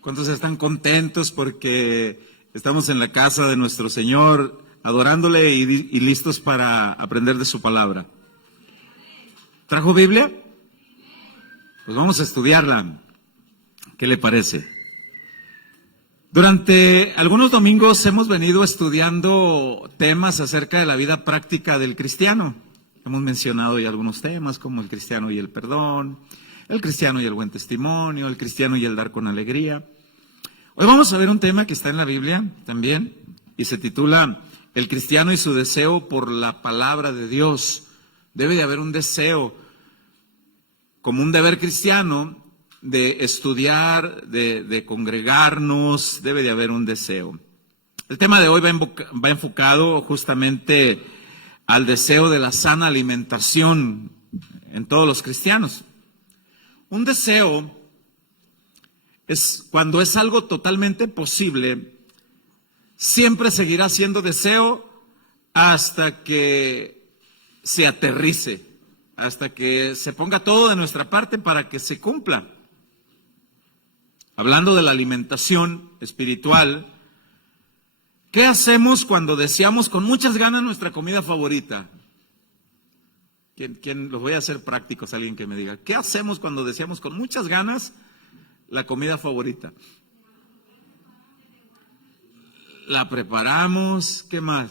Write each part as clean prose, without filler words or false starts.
¿Cuántos están contentos porque estamos en la casa de nuestro Señor, adorándole y listos para aprender de su palabra? ¿Trajo Biblia? Pues vamos a estudiarla. ¿Qué le parece? Durante algunos domingos hemos venido estudiando temas acerca de la vida práctica del cristiano. Hemos mencionado ya algunos temas como el cristiano y el perdón, el cristiano y el buen testimonio, el cristiano y el dar con alegría. Hoy vamos a ver un tema que está en la Biblia también y se titula El cristiano y su deseo por la palabra de Dios. Debe de haber un deseo como un deber cristiano de estudiar, de congregarnos, debe de haber un deseo. El tema de hoy va enfocado justamente al deseo de la sana alimentación en todos los cristianos. Un deseo es cuando es algo totalmente posible, siempre seguirá siendo deseo hasta que se aterrice, hasta que se ponga todo de nuestra parte para que se cumpla. Hablando de la alimentación espiritual, ¿qué hacemos cuando deseamos con muchas ganas nuestra comida favorita? Los voy a hacer prácticos, alguien que me diga. ¿Qué hacemos cuando deseamos con muchas ganas la comida favorita? La preparamos, ¿qué más?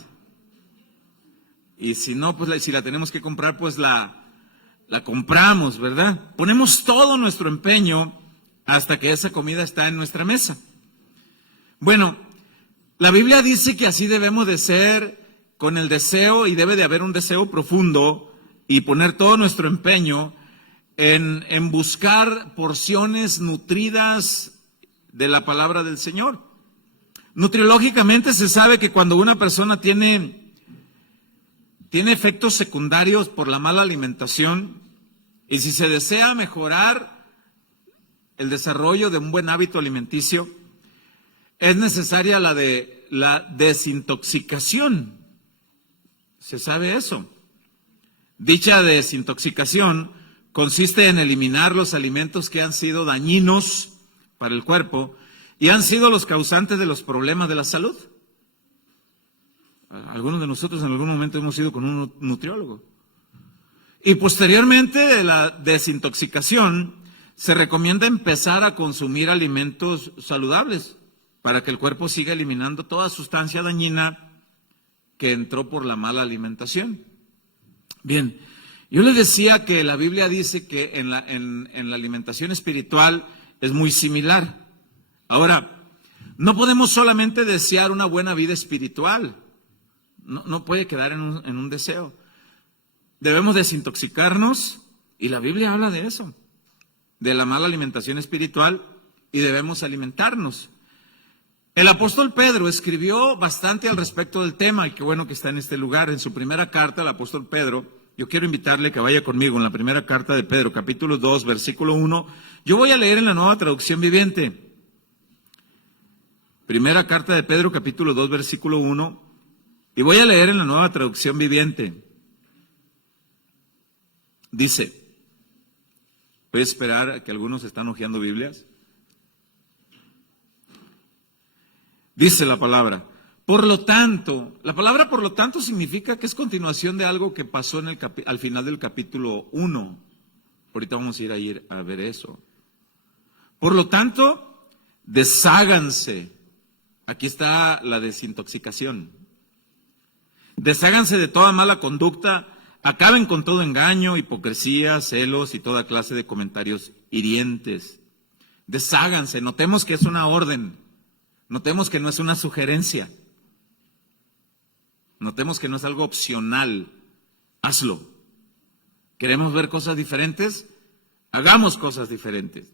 Y si no, pues si la tenemos que comprar, pues la compramos, ¿verdad? Ponemos todo nuestro empeño hasta que esa comida está en nuestra mesa. Bueno, la Biblia dice que así debemos de ser con el deseo, y debe de haber un deseo profundo y poner todo nuestro empeño en buscar porciones nutridas de la palabra del Señor. Nutriológicamente se sabe que cuando una persona tiene efectos secundarios por la mala alimentación, y si se desea mejorar el desarrollo de un buen hábito alimenticio, es necesaria la desintoxicación. ¿Se sabe eso? Dicha desintoxicación consiste en eliminar los alimentos que han sido dañinos para el cuerpo y han sido los causantes de los problemas de la salud. Algunos de nosotros en algún momento hemos ido con un nutriólogo. Y posteriormente de la desintoxicación se recomienda empezar a consumir alimentos saludables para que el cuerpo siga eliminando toda sustancia dañina que entró por la mala alimentación. Bien, yo les decía que la Biblia dice que en la alimentación espiritual es muy similar. Ahora, no podemos solamente desear una buena vida espiritual. No puede quedar en un deseo. Debemos desintoxicarnos, y la Biblia habla de eso, de la mala alimentación espiritual, y debemos alimentarnos. El apóstol Pedro escribió bastante al respecto del tema, y qué bueno que está en este lugar. En su primera carta, el apóstol Pedro, yo quiero invitarle que vaya conmigo en la primera carta de Pedro, capítulo 2, versículo 1. Yo voy a leer en la Nueva Traducción Viviente. Primera carta de Pedro, capítulo 2, versículo 1. Y voy a leer en la Nueva Traducción Viviente. Dice, voy a esperar a que algunos están hojeando Biblias. Dice la palabra, por lo tanto, la palabra por lo tanto significa que es continuación de algo que pasó al final del capítulo 1. Ahorita vamos a ir a ver eso. Por lo tanto, desháganse. Aquí está la desintoxicación. Desháganse de toda mala conducta, acaben con todo engaño, hipocresía, celos y toda clase de comentarios hirientes. Desháganse, notemos que es una orden, notemos que no es una sugerencia, notemos que no es algo opcional, hazlo. ¿Queremos ver cosas diferentes? Hagamos cosas diferentes.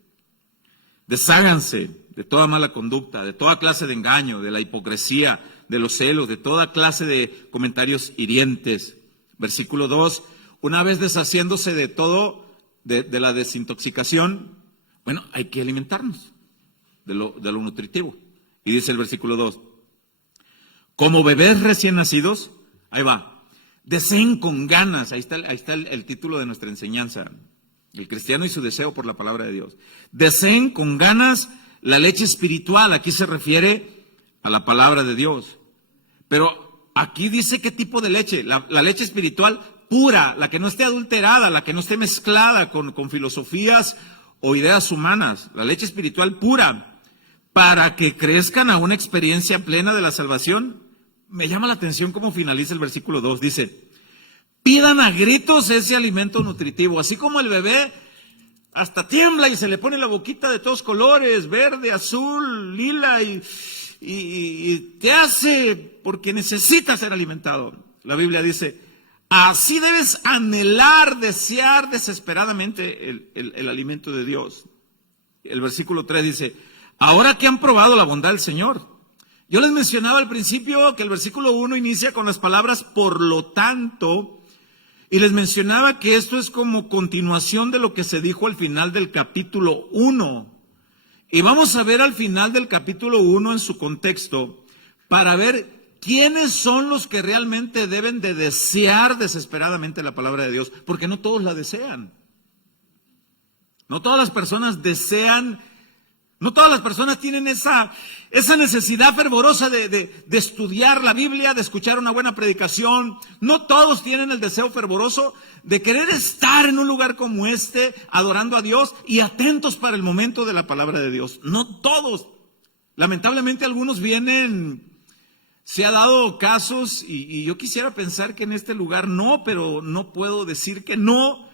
Desháganse de toda mala conducta, de toda clase de engaño, de la hipocresía, de los celos, de toda clase de comentarios hirientes. Versículo 2, una vez deshaciéndose de todo, de la desintoxicación, bueno, hay que alimentarnos de lo nutritivo. Y dice el versículo 2, como bebés recién nacidos, ahí va, deseen con ganas, ahí está el título de nuestra enseñanza, el cristiano y su deseo por la palabra de Dios. Deseen con ganas La leche espiritual, aquí se refiere a la palabra de Dios. Pero aquí dice qué tipo de leche. La leche espiritual pura, la que no esté adulterada, la que no esté mezclada con filosofías o ideas humanas. La leche espiritual pura, para que crezcan a una experiencia plena de la salvación. Me llama la atención cómo finaliza el versículo 2. Dice, pidan a gritos ese alimento nutritivo. Así como el bebé hasta tiembla y se le pone la boquita de todos colores, verde, azul, lila, y te hace porque necesita ser alimentado. La Biblia dice, así debes anhelar, desear desesperadamente el alimento de Dios. El versículo 3 dice, ahora que han probado la bondad del Señor. Yo les mencionaba al principio que el versículo 1 inicia con las palabras por lo tanto, y les mencionaba que esto es como continuación de lo que se dijo al final del capítulo 1. Y vamos a ver al final del capítulo 1 en su contexto para ver quiénes son los que realmente deben de desear desesperadamente la palabra de Dios, porque no todos la desean. No todas las personas desean, no todas las personas tienen esa necesidad fervorosa de estudiar la Biblia, de escuchar una buena predicación. No todos tienen el deseo fervoroso de querer estar en un lugar como este, adorando a Dios y atentos para el momento de la palabra de Dios. No todos. Lamentablemente algunos vienen, se ha dado casos y yo quisiera pensar que en este lugar no, pero no puedo decir que no.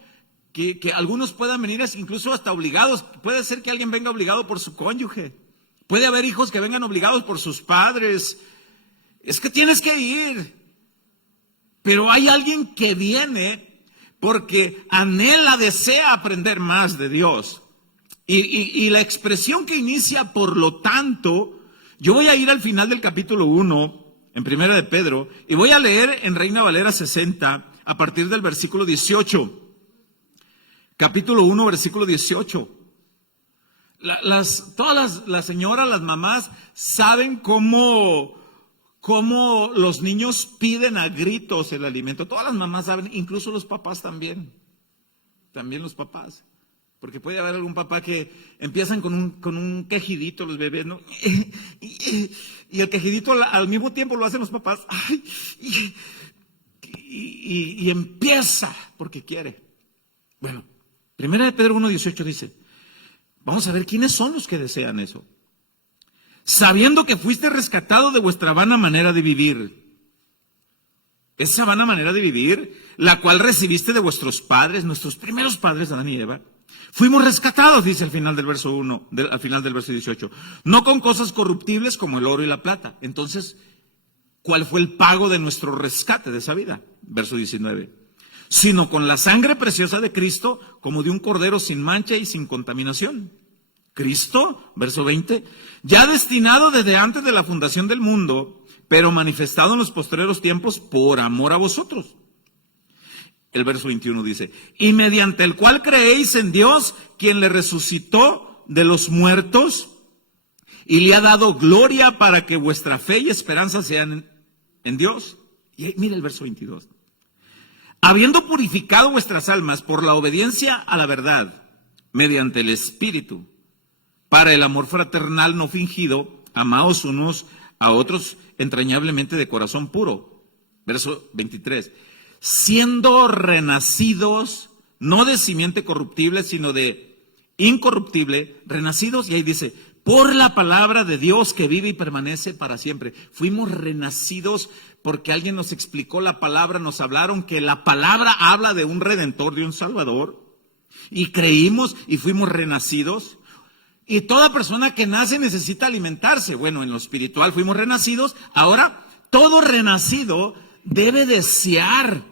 Que algunos puedan venir incluso hasta obligados. Puede ser que alguien venga obligado por su cónyuge. Puede haber hijos que vengan obligados por sus padres. Es que tienes que ir. Pero hay alguien que viene porque anhela, desea aprender más de Dios. Y la expresión que inicia por lo tanto, yo voy a ir al final del capítulo 1, en Primera de Pedro, y voy a leer en Reina Valera 60, a partir del versículo 18. Capítulo 1, versículo 18. Todas las señoras, las mamás, saben cómo los niños piden a gritos el alimento. Todas las mamás saben, incluso los papás también. También los papás. Porque puede haber algún papá que empiezan con un quejidito los bebés, ¿no? Y el quejidito al mismo tiempo lo hacen los papás. Ay, y empieza porque quiere. Bueno. Primera de Pedro 1:18 dice, vamos a ver quiénes son los que desean eso. Sabiendo que fuiste rescatado de vuestra vana manera de vivir. Esa vana manera de vivir, la cual recibiste de vuestros padres, nuestros primeros padres, Adán y Eva. Fuimos rescatados, dice al final del verso 1, al final del verso 18. No con cosas corruptibles como el oro y la plata. Entonces, ¿cuál fue el pago de nuestro rescate de esa vida? Verso 19. Sino con la sangre preciosa de Cristo, como de un cordero sin mancha y sin contaminación. Cristo, verso 20, ya destinado desde antes de la fundación del mundo, pero manifestado en los postreros tiempos por amor a vosotros. El verso 21 dice, y mediante el cual creéis en Dios, quien le resucitó de los muertos y le ha dado gloria para que vuestra fe y esperanza sean en Dios. Y mira el verso 22. Habiendo purificado vuestras almas por la obediencia a la verdad, mediante el Espíritu, para el amor fraternal no fingido, amaos unos a otros entrañablemente de corazón puro. Verso 23. Siendo renacidos, no de simiente corruptible, sino de incorruptible, renacidos, y ahí dice, por la palabra de Dios que vive y permanece para siempre. Fuimos renacidos porque alguien nos explicó la palabra, nos hablaron que la palabra habla de un redentor, de un salvador, y creímos y fuimos renacidos. Y toda persona que nace necesita alimentarse. Bueno, en lo espiritual fuimos renacidos. Ahora, todo renacido debe desear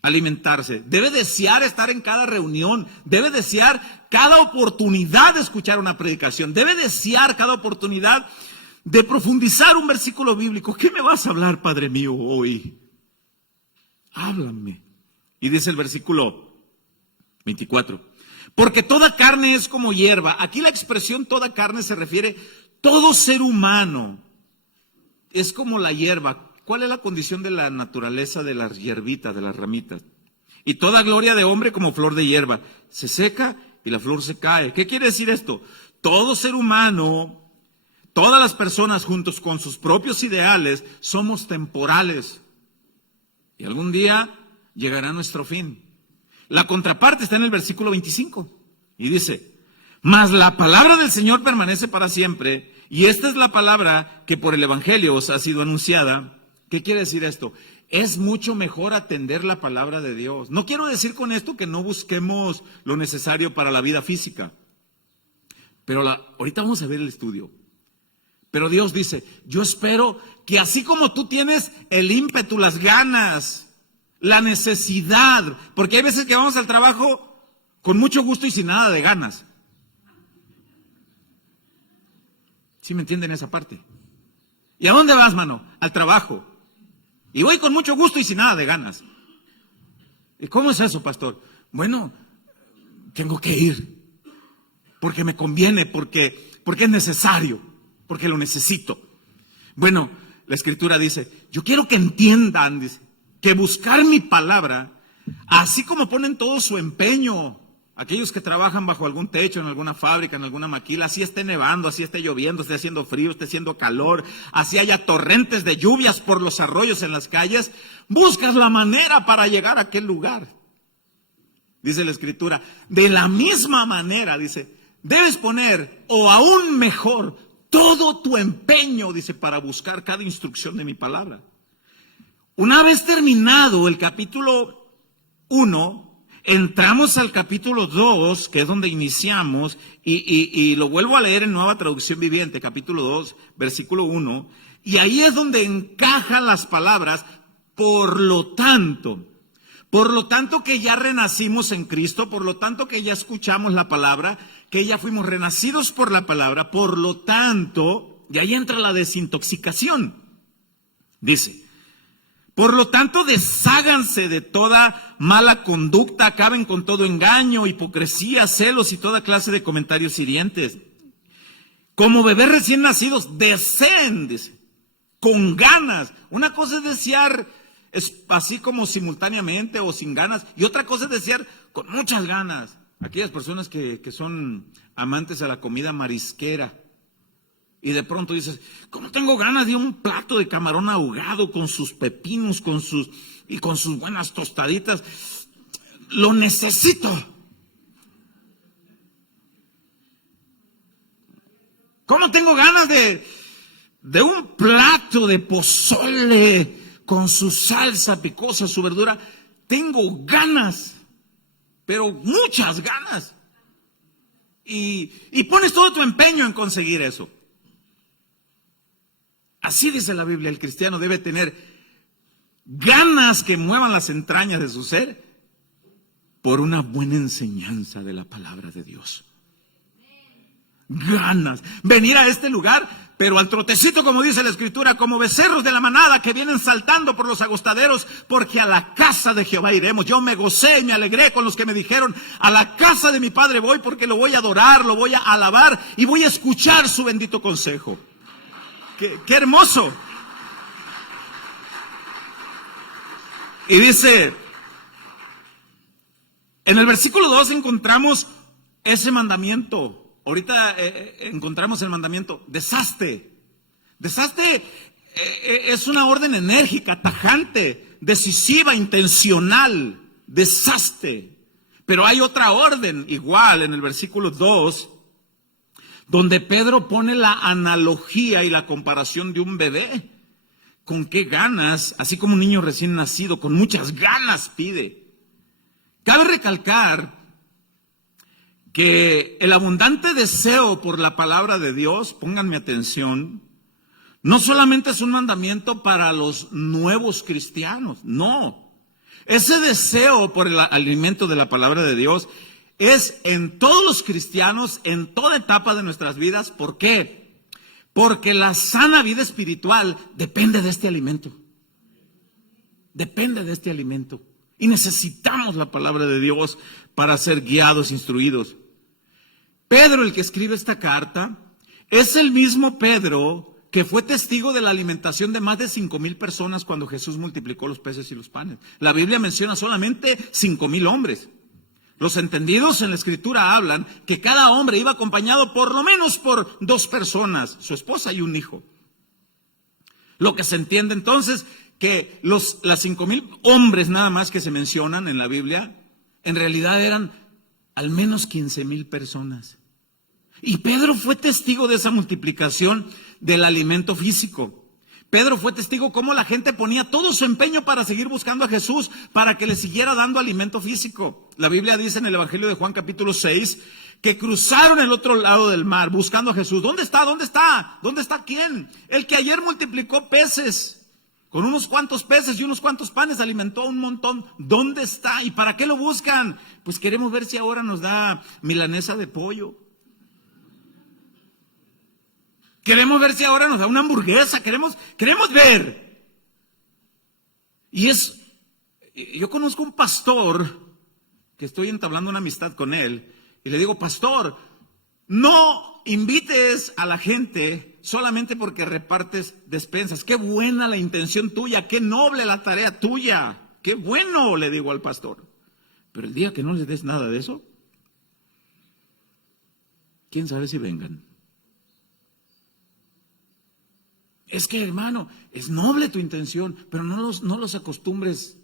alimentarse, debe desear estar en cada reunión, debe desear cada oportunidad de escuchar una predicación, debe desear cada oportunidad de profundizar un versículo bíblico. ¿Qué me vas a hablar, Padre mío, hoy? Háblame. Y dice el versículo 24, porque toda carne es como hierba. Aquí la expresión toda carne se refiere todo ser humano. Es como la hierba. ¿Cuál es la condición de la naturaleza de las hierbitas, de las ramitas? Y toda gloria de hombre como flor de hierba. Se seca y la flor se cae. ¿Qué quiere decir esto? todo ser humano, todas las personas juntos con sus propios ideales, somos temporales. Y algún día llegará nuestro fin. La contraparte está en el versículo 25. Y dice, mas la palabra del Señor permanece para siempre. Y esta es la palabra que por el Evangelio os ha sido anunciada. ¿Qué quiere decir esto? Es mucho mejor atender la palabra de Dios. No quiero decir con esto que no busquemos lo necesario para la vida física. Pero ahorita vamos a ver el estudio. Pero Dios dice, yo espero que así como tú tienes el ímpetu, las ganas, la necesidad, porque hay veces que vamos al trabajo con mucho gusto y sin nada de ganas. ¿Sí me entienden esa parte? ¿Y a dónde vas, mano? Al trabajo. Y voy con mucho gusto y sin nada de ganas. ¿Y cómo es eso, pastor? Bueno, tengo que ir. Porque me conviene, porque es necesario, porque lo necesito. Bueno, la Escritura dice, yo quiero que entiendan, dice, que buscar mi palabra, así como ponen todo su empeño, aquellos que trabajan bajo algún techo, en alguna fábrica, en alguna maquila, así esté nevando, así esté lloviendo, esté haciendo frío, esté haciendo calor, así haya torrentes de lluvias por los arroyos en las calles, buscas la manera para llegar a aquel lugar. Dice la Escritura, de la misma manera, dice, debes poner, o aún mejor, todo tu empeño, dice, para buscar cada instrucción de mi palabra. Una vez terminado el capítulo 1, entramos al capítulo 2, que es donde iniciamos, y lo vuelvo a leer en Nueva Traducción Viviente, capítulo 2, versículo 1, y ahí es donde encajan las palabras, por lo tanto que ya renacimos en Cristo, por lo tanto que ya escuchamos la palabra, que ya fuimos renacidos por la palabra, por lo tanto, y ahí entra la desintoxicación. Dice, por lo tanto, desháganse de toda mala conducta, acaben con todo engaño, hipocresía, celos y toda clase de comentarios hirientes. Como bebés recién nacidos, deseen, dice, con ganas. Una cosa es desear así como simultáneamente o sin ganas, y otra cosa es desear con muchas ganas. Aquellas personas que son amantes a la comida marisquera, y de pronto dices, ¿cómo tengo ganas de un plato de camarón ahogado con sus pepinos, con sus buenas tostaditas? Lo necesito. ¿Cómo tengo ganas de un plato de pozole con su salsa picosa, su verdura? Tengo ganas, pero muchas ganas. Y pones todo tu empeño en conseguir eso. Así dice la Biblia, el cristiano debe tener ganas que muevan las entrañas de su ser por una buena enseñanza de la palabra de Dios. Ganas. Venir a este lugar, pero al trotecito, como dice la Escritura, como becerros de la manada que vienen saltando por los agostaderos, porque a la casa de Jehová iremos. Yo me gocé y me alegré con los que me dijeron, a la casa de mi Padre voy, porque lo voy a adorar, lo voy a alabar y voy a escuchar su bendito consejo. ¡Qué hermoso! Y dice, en el versículo 2 encontramos ese mandamiento. Ahorita encontramos el mandamiento, deshazte. Deshazte es una orden enérgica, tajante, decisiva, intencional. Deshazte. Pero hay otra orden igual en el versículo 2, donde Pedro pone la analogía y la comparación de un bebé. ¿Con qué ganas? Así como un niño recién nacido, con muchas ganas pide. Cabe recalcar que el abundante deseo por la palabra de Dios, pónganme atención, no solamente es un mandamiento para los nuevos cristianos, no. Ese deseo por el alimento de la palabra de Dios es en todos los cristianos, en toda etapa de nuestras vidas. ¿Por qué? Porque la sana vida espiritual depende de este alimento. Depende de este alimento. Y necesitamos la palabra de Dios para ser guiados, instruidos. Pedro, el que escribe esta carta, es el mismo Pedro que fue testigo de la alimentación de más de 5,000 personas cuando Jesús multiplicó los peces y los panes. La Biblia menciona solamente 5,000 hombres. Los entendidos en la Escritura hablan que cada hombre iba acompañado por lo menos por 2 personas, su esposa y un hijo. Lo que se entiende entonces que las 5,000 hombres nada más que se mencionan en la Biblia, en realidad eran al menos 15,000 personas. Y Pedro fue testigo de esa multiplicación del alimento físico. Pedro fue testigo cómo la gente ponía todo su empeño para seguir buscando a Jesús, para que le siguiera dando alimento físico. La Biblia dice en el Evangelio de Juan capítulo 6, que cruzaron el otro lado del mar buscando a Jesús. ¿Dónde está? ¿Dónde está? ¿Dónde está quién? El que ayer multiplicó peces, con unos cuantos peces y unos cuantos panes alimentó a un montón. ¿Dónde está? ¿Y para qué lo buscan? Pues queremos ver si ahora nos da milanesa de pollo. Queremos ver si ahora nos da una hamburguesa. Queremos ver. Yo conozco un pastor que estoy entablando una amistad con él. Y le digo, pastor, no invites a la gente solamente porque repartes despensas. Qué buena la intención tuya, qué noble la tarea tuya. Qué bueno, le digo al pastor. Pero el día que no les des nada de eso, quién sabe si vengan. Es que, hermano, es noble tu intención, pero no los acostumbres.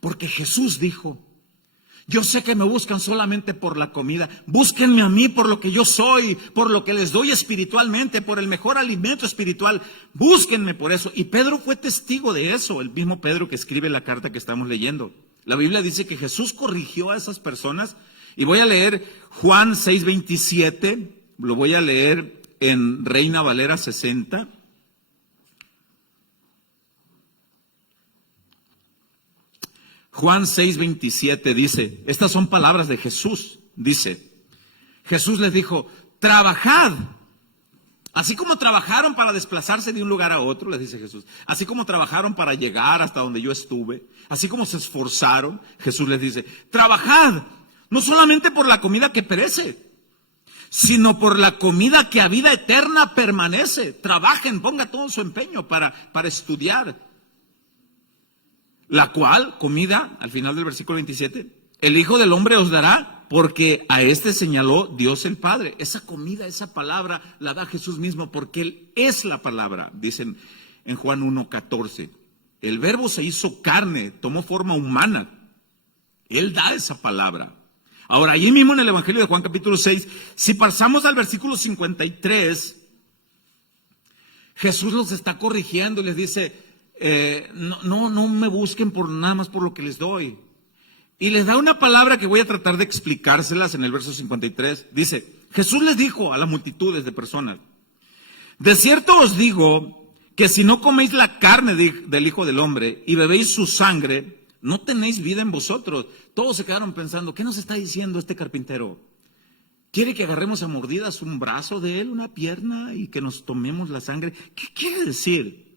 Porque Jesús dijo, yo sé que me buscan solamente por la comida. Búsquenme a mí por lo que yo soy, por lo que les doy espiritualmente, por el mejor alimento espiritual. Búsquenme por eso. Y Pedro fue testigo de eso, el mismo Pedro que escribe la carta que estamos leyendo. La Biblia dice que Jesús corrigió a esas personas. Y voy a leer Juan 6:27, lo voy a leer en Reina Valera 60. Juan 6:27 dice, estas son palabras de Jesús, dice, Jesús les dijo, trabajad, así como trabajaron para desplazarse de un lugar a otro, les dice Jesús, así como trabajaron para llegar hasta donde yo estuve, así como se esforzaron, Jesús les dice, trabajad, no solamente por la comida que perece, sino por la comida que a vida eterna permanece. Trabajen, ponga todo su empeño para estudiar. La cual, comida, al final del versículo 27, el Hijo del Hombre os dará, porque a este señaló Dios el Padre. Esa comida, esa palabra, la da Jesús mismo, porque Él es la palabra, dicen en Juan 1:14. El Verbo se hizo carne, tomó forma humana. Él da esa palabra. Ahora, allí mismo en el Evangelio de Juan capítulo 6, si pasamos al versículo 53, Jesús los está corrigiendo y les dice, no me busquen por nada más por lo que les doy. Y les da una palabra que voy a tratar de explicárselas en el verso 53. Dice, Jesús les dijo a las multitudes de personas, de cierto os digo que si no coméis la carne del Hijo del Hombre y bebéis su sangre, no tenéis vida en vosotros. Todos se quedaron pensando, ¿qué nos está diciendo este carpintero? ¿Quiere que agarremos a mordidas un brazo de él, una pierna y que nos tomemos la sangre? ¿Qué quiere decir?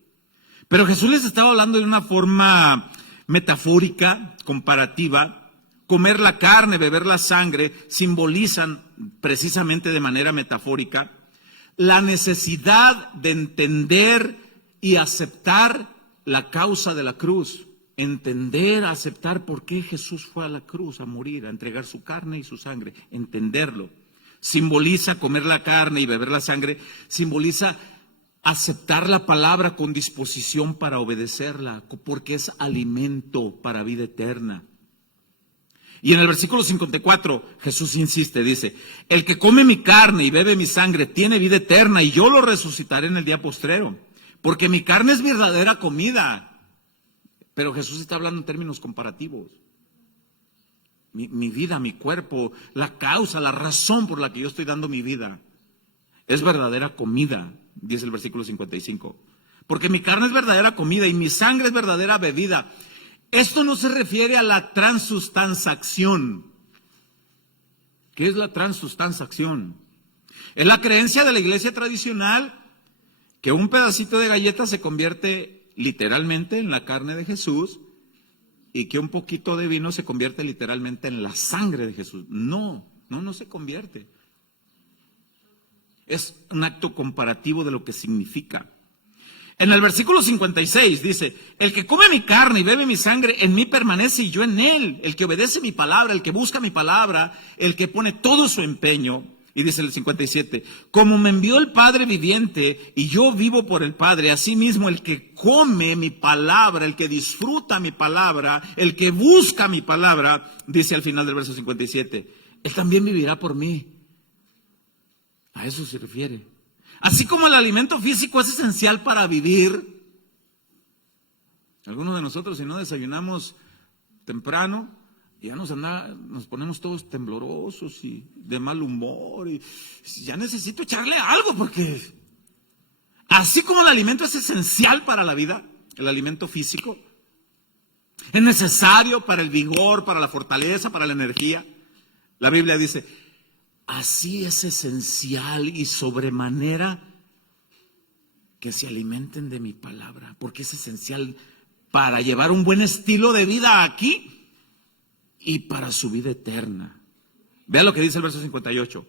Pero Jesús les estaba hablando de una forma metafórica, comparativa. Comer la carne, beber la sangre, simbolizan precisamente de manera metafórica la necesidad de entender y aceptar la causa de la cruz. Entender, aceptar por qué Jesús fue a la cruz a morir, a entregar su carne y su sangre. Entenderlo. Simboliza comer la carne y beber la sangre, simboliza aceptar la palabra con disposición para obedecerla, porque es alimento para vida eterna. Y en el versículo 54, Jesús insiste, dice, el que come mi carne y bebe mi sangre tiene vida eterna y yo lo resucitaré en el día postrero, porque mi carne es verdadera comida. Pero Jesús está hablando en términos comparativos. Mi vida, mi cuerpo, la causa, la razón por la que yo estoy dando mi vida, es verdadera comida, dice el versículo 55. Porque mi carne es verdadera comida y mi sangre es verdadera bebida. Esto no se refiere a la transustanciación. ¿Qué es la transustanciación? Es la creencia de la iglesia tradicional que un pedacito de galleta se convierte literalmente en la carne de Jesús y que un poquito de vino se convierte literalmente en la sangre de Jesús. No se convierte. Es un acto comparativo de lo que significa. En el versículo 56 dice, el que come mi carne y bebe mi sangre, en mí permanece y yo en él. El que obedece mi palabra, el que busca mi palabra, el que pone todo su empeño. Y dice el 57, como me envió el Padre viviente y yo vivo por el Padre, asimismo el que come mi palabra, el que disfruta mi palabra, el que busca mi palabra, dice al final del verso 57, él también vivirá por mí. A eso se refiere. Así como el alimento físico es esencial para vivir, algunos de nosotros si no desayunamos temprano, ya nos ponemos todos temblorosos y de mal humor y ya necesito echarle algo porque así como el alimento es esencial para la vida, el alimento físico, es necesario para el vigor, para la fortaleza, para la energía. La Biblia dice, así es esencial y sobremanera que se alimenten de mi palabra, porque es esencial para llevar un buen estilo de vida aquí y para su vida eterna. Vean lo que dice el verso 58.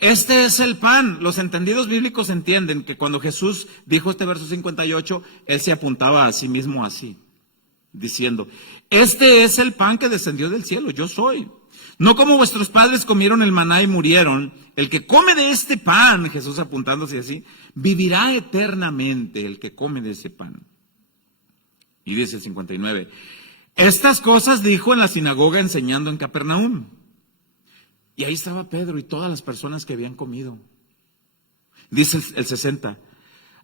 Este es el pan. Los entendidos bíblicos entienden que cuando Jesús dijo este verso 58, él se apuntaba a sí mismo así, diciendo, este es el pan que descendió del cielo, yo soy. No como vuestros padres comieron el maná y murieron. El que come de este pan, Jesús apuntándose así, vivirá eternamente el que come de ese pan. Y dice el 59, estas cosas dijo en la sinagoga enseñando en Capernaum. Y ahí estaba Pedro y todas las personas que habían comido. Dice el 60,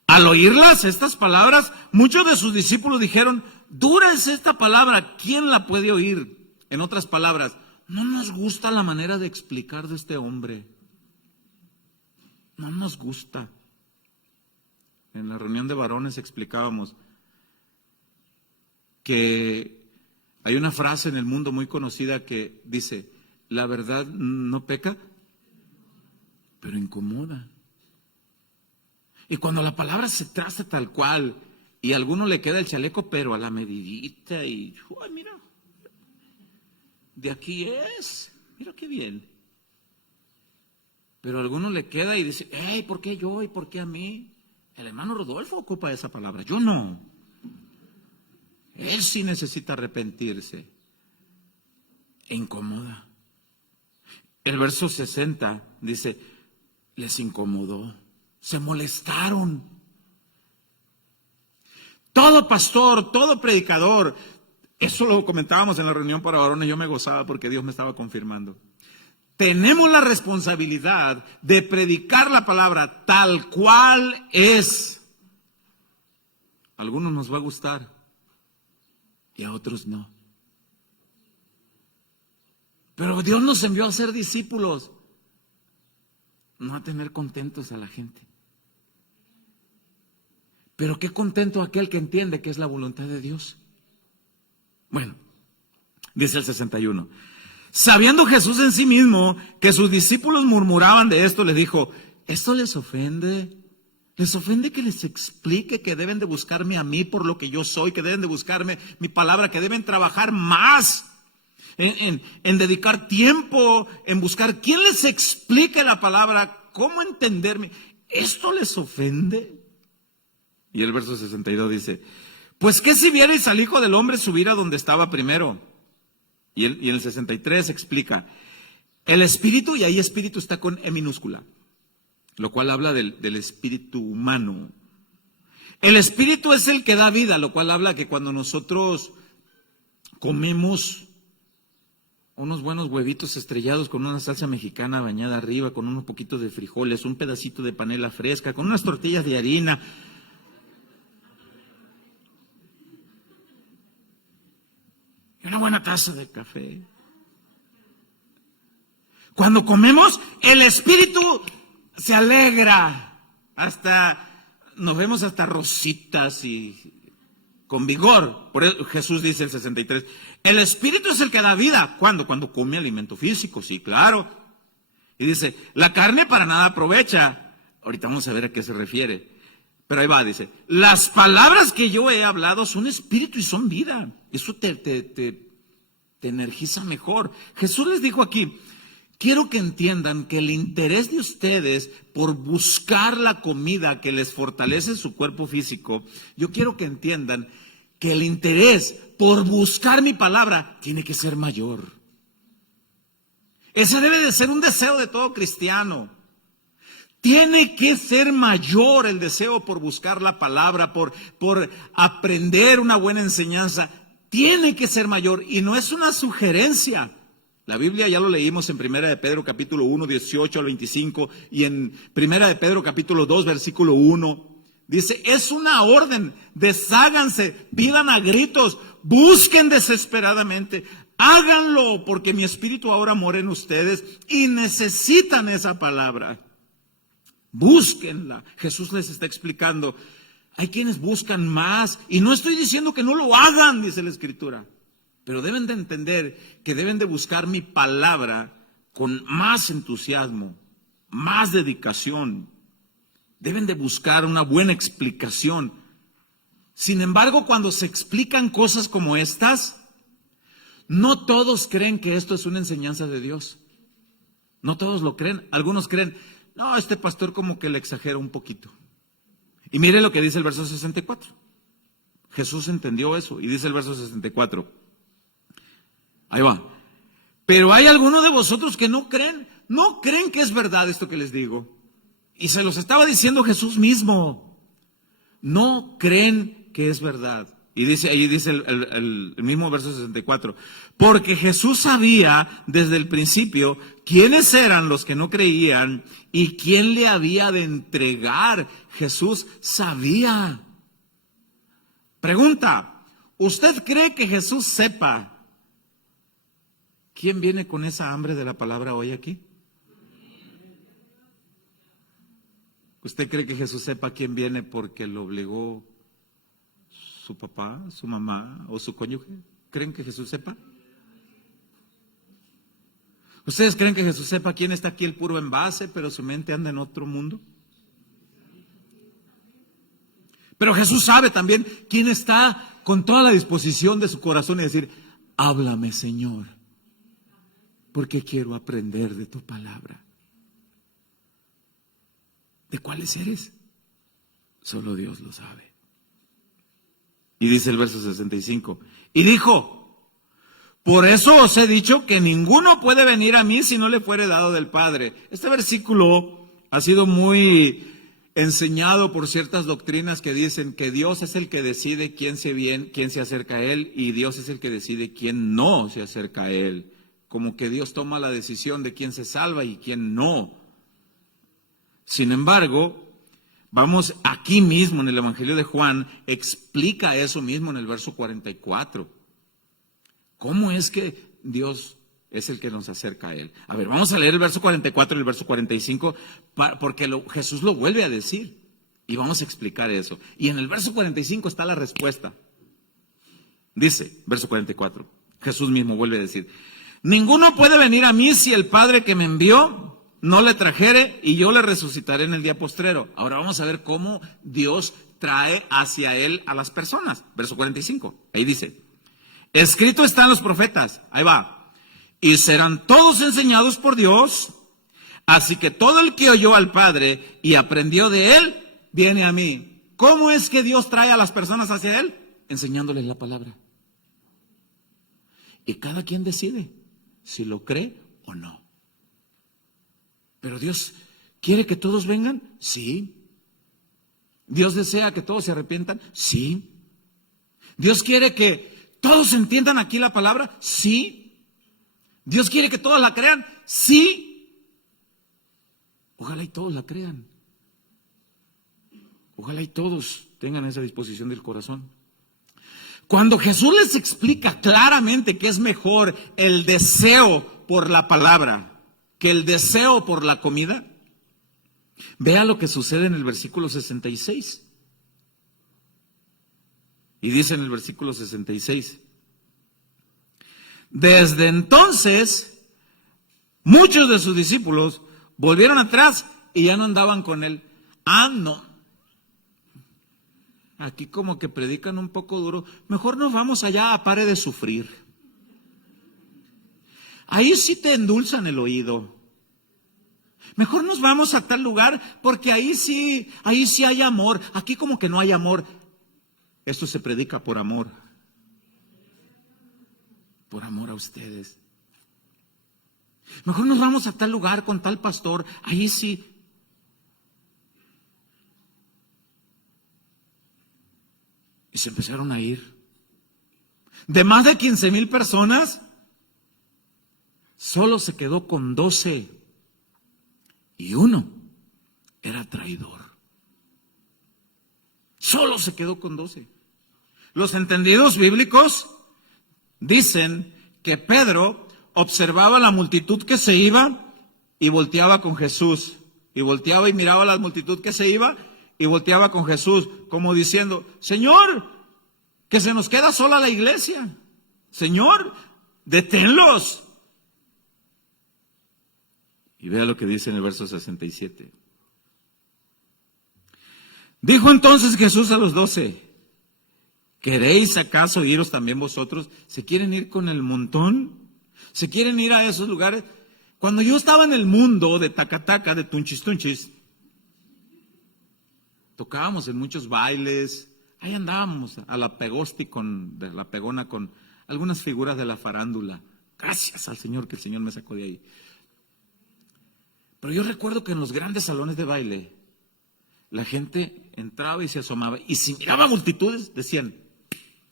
al oírlas estas palabras, muchos de sus discípulos dijeron, dura es esta palabra, ¿quién la puede oír? En otras palabras, no nos gusta la manera de explicar de este hombre. No nos gusta. En la reunión de varones explicábamos que hay una frase en el mundo muy conocida que dice, la verdad no peca, pero incomoda. Y cuando la palabra se traza tal cual y a alguno le queda el chaleco, pero a la medidita y, ¡ay, mira! De aquí es, mira qué bien. Pero a alguno le queda y dice, ¡ay, ¿por qué yo y por qué a mí? El hermano Rodolfo ocupa esa palabra, yo no. Él sí necesita arrepentirse. E incomoda. El verso 60 dice, les incomodó, se molestaron. Todo pastor, todo predicador, eso lo comentábamos en la reunión para varones, yo me gozaba porque Dios me estaba confirmando. Tenemos la responsabilidad de predicar la palabra tal cual es. A algunos nos va a gustar y a otros no. Pero Dios nos envió a ser discípulos, no a tener contentos a la gente. Pero qué contento aquel que entiende que es la voluntad de Dios. Bueno, dice el 61. Sabiendo Jesús en sí mismo que sus discípulos murmuraban de esto, les dijo, ¿esto les ofende? ¿Les ofende que les explique que deben de buscarme a mí por lo que yo soy, que deben de buscarme mi palabra, que deben trabajar más en dedicar tiempo, en buscar quién les explique la palabra, cómo entenderme? ¿Esto les ofende? Y el verso 62 dice, pues ¿qué si vierais al Hijo del Hombre subir a donde estaba primero? Y en el 63 explica, el espíritu, y ahí espíritu está con E minúscula, lo cual habla del espíritu humano. El espíritu es el que da vida, lo cual habla que cuando nosotros comemos unos buenos huevitos estrellados con una salsa mexicana bañada arriba, con unos poquitos de frijoles, un pedacito de panela fresca, con unas tortillas de harina, y una buena taza de café. Cuando comemos, el espíritu se alegra, hasta nos vemos hasta rositas y con vigor. Por eso Jesús dice el 63, el espíritu es el que da vida. ¿Cuándo? Cuando come alimento físico, sí, claro. Y dice, la carne para nada aprovecha. Ahorita vamos a ver a qué se refiere. Pero ahí va, dice, las palabras que yo he hablado son espíritu y son vida. Eso te energiza mejor. Jesús les dijo aquí quiero que entiendan que el interés de ustedes por buscar la comida que les fortalece su cuerpo físico, yo quiero que entiendan que el interés por buscar mi palabra tiene que ser mayor. Ese debe de ser un deseo de todo cristiano. Tiene que ser mayor el deseo por buscar la palabra, por aprender una buena enseñanza. Tiene que ser mayor y no es una sugerencia. La Biblia ya lo leímos en 1 de Pedro capítulo 1, 18 al 25 y en 1 de Pedro capítulo 2, versículo 1. Dice, es una orden, desháganse, pidan a gritos, busquen desesperadamente, háganlo porque mi espíritu ahora mora en ustedes y necesitan esa palabra. Búsquenla. Jesús les está explicando, hay quienes buscan más y no estoy diciendo que no lo hagan, dice la Escritura, pero deben de entender que deben de buscar mi palabra con más entusiasmo, más dedicación. Deben de buscar una buena explicación. Sin embargo, cuando se explican cosas como estas, no todos creen que esto es una enseñanza de Dios. No todos lo creen. Algunos creen, no, este pastor como que le exagera un poquito. Y mire lo que dice el verso 64. Jesús entendió eso y dice el verso 64. Ahí va. Pero hay algunos de vosotros que no creen que es verdad esto que les digo. Y se los estaba diciendo Jesús mismo. No creen que es verdad. Y dice, ahí dice el mismo verso 64. Porque Jesús sabía desde el principio quiénes eran los que no creían y quién le había de entregar. Jesús sabía. Pregunta, ¿usted cree que Jesús sepa quién viene con esa hambre de la palabra hoy aquí? ¿Usted cree que Jesús sepa quién viene porque lo obligó su papá, su mamá o su cónyuge? ¿Creen que Jesús sepa? ¿Ustedes creen que Jesús sepa quién está aquí el puro envase, pero su mente anda en otro mundo? Pero Jesús sabe también quién está con toda la disposición de su corazón y decir, háblame, Señor, porque quiero aprender de tu palabra. ¿De cuáles eres? Solo Dios lo sabe. Y dice el verso 65, y dijo, por eso os he dicho que ninguno puede venir a mí si no le fuere dado del Padre. Este versículo ha sido muy enseñado por ciertas doctrinas que dicen que Dios es el que decide quién se acerca a Él, y Dios es el que decide quién no se acerca a Él. Como que Dios toma la decisión de quién se salva y quién no. Sin embargo, vamos aquí mismo en el Evangelio de Juan, explica eso mismo en el verso 44. ¿Cómo es que Dios es el que nos acerca a Él? A ver, vamos a leer el verso 44 y el verso 45, porque Jesús lo vuelve a decir. Y vamos a explicar eso. Y en el verso 45 está la respuesta. Dice, verso 44, Jesús mismo vuelve a decir, ninguno puede venir a mí si el Padre que me envió no le trajere, y yo le resucitaré en el día postrero. Ahora vamos a ver cómo Dios trae hacia Él a las personas. Verso 45, ahí dice, escrito están los profetas, ahí va, y serán todos enseñados por Dios, así que todo el que oyó al Padre y aprendió de Él, viene a mí. ¿Cómo es que Dios trae a las personas hacia Él? Enseñándoles la palabra. Y cada quien decide si lo cree o no. Pero Dios quiere que todos vengan, sí. Dios desea que todos se arrepientan, sí. Dios quiere que todos entiendan aquí la palabra, sí. Dios quiere que todos la crean, sí. Ojalá y todos la crean. Ojalá y todos tengan esa disposición del corazón. Cuando Jesús les explica claramente que es mejor el deseo por la palabra que el deseo por la comida, vea lo que sucede en el versículo 66. Y dice en el versículo 66, desde entonces muchos de sus discípulos volvieron atrás y ya no andaban con él. No, aquí como que predican un poco duro, mejor nos vamos allá a Pare de Sufrir. ahí sí te endulzan el oído. Mejor nos vamos a tal lugar porque ahí sí hay amor. Aquí como que no hay amor. Esto se predica por amor a ustedes. Mejor nos vamos a tal lugar con tal pastor, ahí sí. Y se empezaron a ir. De más de 15,000 personas, solo se quedó con 12. Y uno era traidor. Solo se quedó con 12. Los entendidos bíblicos dicen que Pedro observaba la multitud que se iba y volteaba con Jesús. Y volteaba y miraba a la multitud que se iba y volteaba con Jesús, como diciendo: Señor, que se nos queda sola la iglesia. Señor, deténlos. Y vea lo que dice en el verso 67. Dijo entonces Jesús a los 12: ¿queréis acaso iros también vosotros? ¿Se quieren ir con el montón? ¿Se quieren ir a esos lugares? Cuando yo estaba en el mundo de tacataca, de tunchis tunchis, tocábamos en muchos bailes. Ahí andábamos a la pegosti de la pegona con algunas figuras de la farándula. Gracias al Señor que el Señor me sacó de ahí. Pero yo recuerdo que en los grandes salones de baile, la gente entraba y se asomaba. Y si miraba multitudes, decían: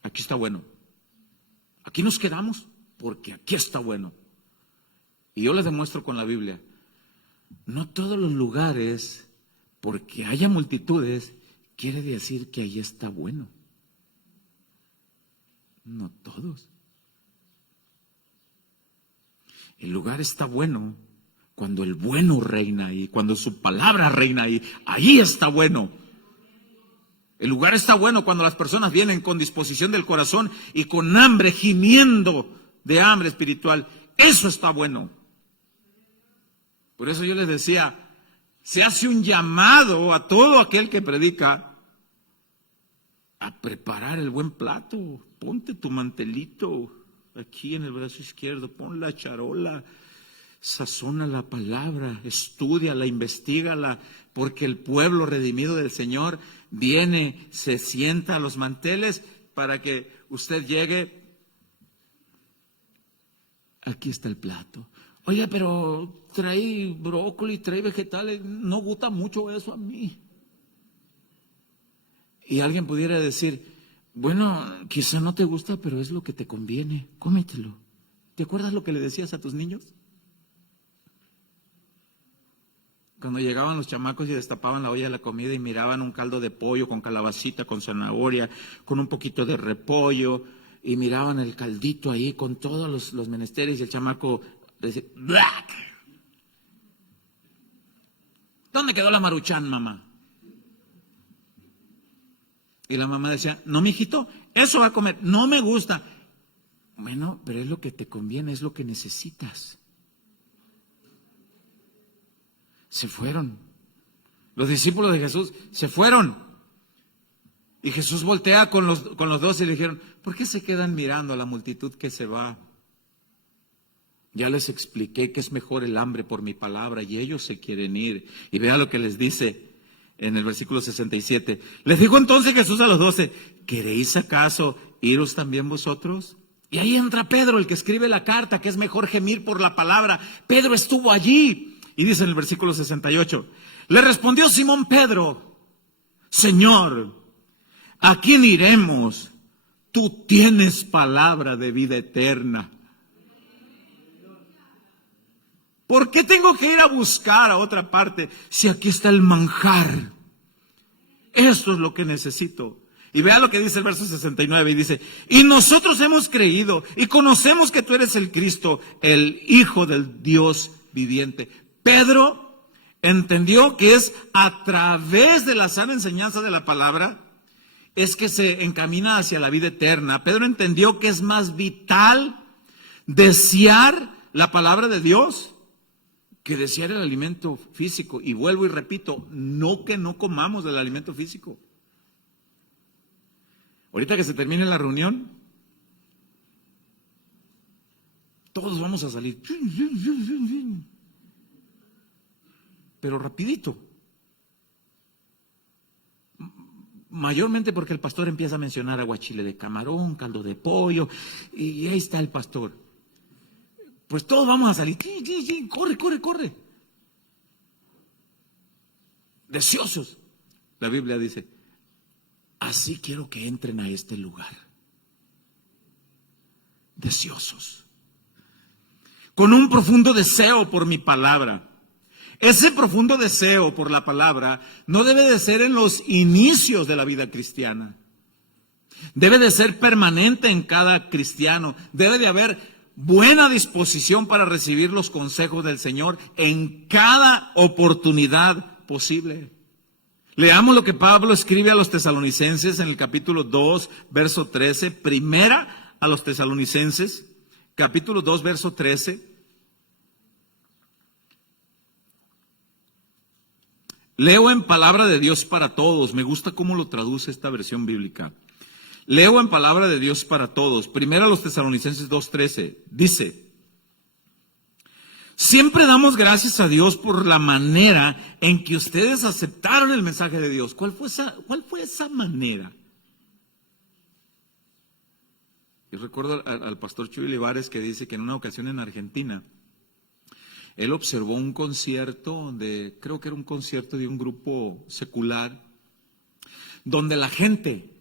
aquí está bueno. Aquí nos quedamos porque aquí está bueno. Y yo les demuestro con la Biblia: no todos los lugares, porque haya multitudes, quiere decir que ahí está bueno. No todos. El lugar está bueno cuando el bueno reina ahí, cuando su palabra reina ahí. Ahí está bueno. El lugar está bueno cuando las personas vienen con disposición del corazón y con hambre, gimiendo de hambre espiritual. Eso está bueno. Por eso yo les decía, se hace un llamado a todo aquel que predica a preparar el buen plato. Ponte tu mantelito aquí en el brazo izquierdo, pon la charola, sazona la palabra, estúdiala, investígala, porque el pueblo redimido del Señor viene, se sienta a los manteles para que usted llegue. Aquí está el plato. Oye, pero trae brócoli, trae vegetales, no gusta mucho eso a mí. Y alguien pudiera decir: bueno, quizá no te gusta, pero es lo que te conviene, cómetelo. ¿Te acuerdas lo que le decías a tus niños? Cuando llegaban los chamacos y destapaban la olla de la comida y miraban un caldo de pollo con calabacita, con zanahoria, con un poquito de repollo, y miraban el caldito ahí con todos los menesteres, y el chamaco decía: ¡Black! ¿Dónde quedó la Maruchan, mamá? Y la mamá decía: no, mijito, eso va a comer, no me gusta. Bueno, pero es lo que te conviene, es lo que necesitas. Se fueron. Los discípulos de Jesús se fueron. Y Jesús voltea con los 12 y le dijeron: ¿por qué se quedan mirando a la multitud que se va? Ya les expliqué que es mejor el hambre por mi palabra y ellos se quieren ir. Y vea lo que les dice en el versículo 67. Les dijo entonces Jesús a los 12: ¿queréis acaso iros también vosotros? Y ahí entra Pedro, el que escribe la carta, que es mejor gemir por la palabra. Pedro estuvo allí. Y dice en el versículo 68, le respondió Simón Pedro: Señor, ¿a quién iremos? Tú tienes palabra de vida eterna. ¿Por qué tengo que ir a buscar a otra parte si aquí está el manjar? Esto es lo que necesito. Y vea lo que dice el verso 69 y dice: y nosotros hemos creído y conocemos que tú eres el Cristo, el Hijo del Dios viviente. Pedro entendió que es a través de la sana enseñanza de la palabra es que se encamina hacia la vida eterna. Pedro entendió que es más vital desear la palabra de Dios que desear el alimento físico. Y vuelvo y repito, no que no comamos del alimento físico. Ahorita que se termine la reunión, Todos vamos a salir. Pero rapidito. Mayormente porque el pastor empieza a mencionar aguachile de camarón, caldo de pollo, y ahí está el pastor. Pues todos vamos a salir. Corre, corre, corre. Deseosos. La Biblia dice, así quiero que entren a este lugar. Deseosos. Con un profundo deseo por mi palabra. Ese profundo deseo por la palabra no debe de ser en los inicios de la vida cristiana. Debe de ser permanente en cada cristiano. Debe de haber buena disposición para recibir los consejos del Señor en cada oportunidad posible. Leamos lo que Pablo escribe a los tesalonicenses en el capítulo 2, verso 13. Primera a los tesalonicenses, capítulo 2, verso 13. Leo en palabra de Dios para todos. Me gusta cómo lo traduce esta versión bíblica. Leo en palabra de Dios para todos. Primero a los tesalonicenses 2:13. Dice, siempre damos gracias a Dios por la manera en que ustedes aceptaron el mensaje de Dios. ¿Cuál fue esa manera? Yo recuerdo al pastor Chuy Olivares que dice que en una ocasión en Argentina, él observó un concierto creo que era un concierto de un grupo secular, donde la gente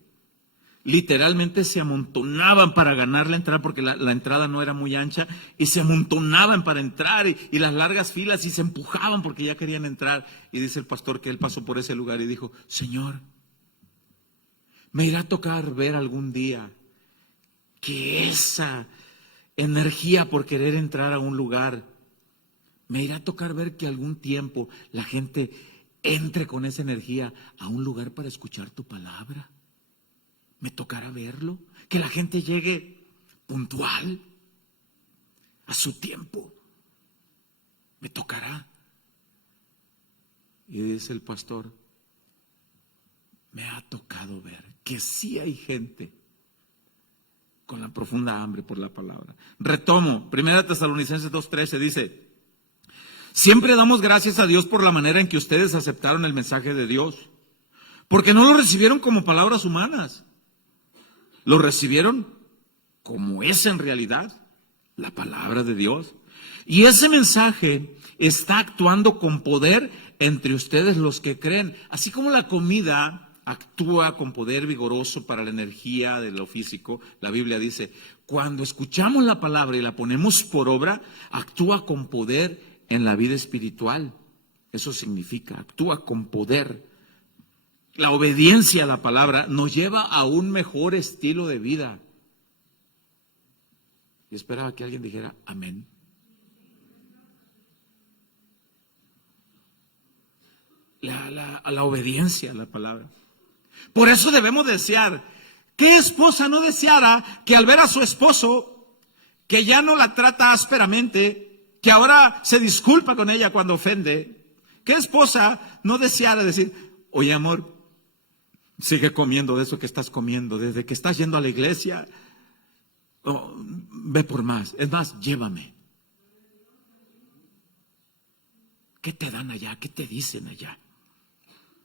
literalmente se amontonaban para ganar la entrada, porque la entrada no era muy ancha, y se amontonaban para entrar, y las largas filas, y se empujaban porque ya querían entrar. Y dice el pastor que él pasó por ese lugar y dijo, Señor, me irá a tocar ver algún día que esa energía por querer entrar a un lugar, me irá a tocar ver que algún tiempo la gente entre con esa energía a un lugar para escuchar tu palabra. Me tocará verlo, que la gente llegue puntual a su tiempo. Me tocará. Y dice el pastor, me ha tocado ver que sí hay gente con la profunda hambre por la palabra. Retomo, 1 Tesalonicenses 2:13 dice, siempre damos gracias a Dios por la manera en que ustedes aceptaron el mensaje de Dios, porque no lo recibieron como palabras humanas, lo recibieron como es en realidad, la palabra de Dios. Y ese mensaje está actuando con poder entre ustedes los que creen, así como la comida actúa con poder vigoroso para la energía de lo físico. La Biblia dice, cuando escuchamos la palabra y la ponemos por obra, actúa con poder en la vida espiritual. Eso significa, actúa con poder. La obediencia a la palabra nos lleva a un mejor estilo de vida. Y esperaba que alguien dijera amén. La obediencia a la palabra. Por eso debemos desear. ¿Qué esposa no deseara que al ver a su esposo, que ya no la trata ásperamente, que ahora se disculpa con ella cuando ofende? ¿Qué esposa no deseara decir, oye amor, sigue comiendo de eso que estás comiendo, desde que estás yendo a la iglesia, ve por más, es más, llévame? ¿Qué te dan allá? ¿Qué te dicen allá?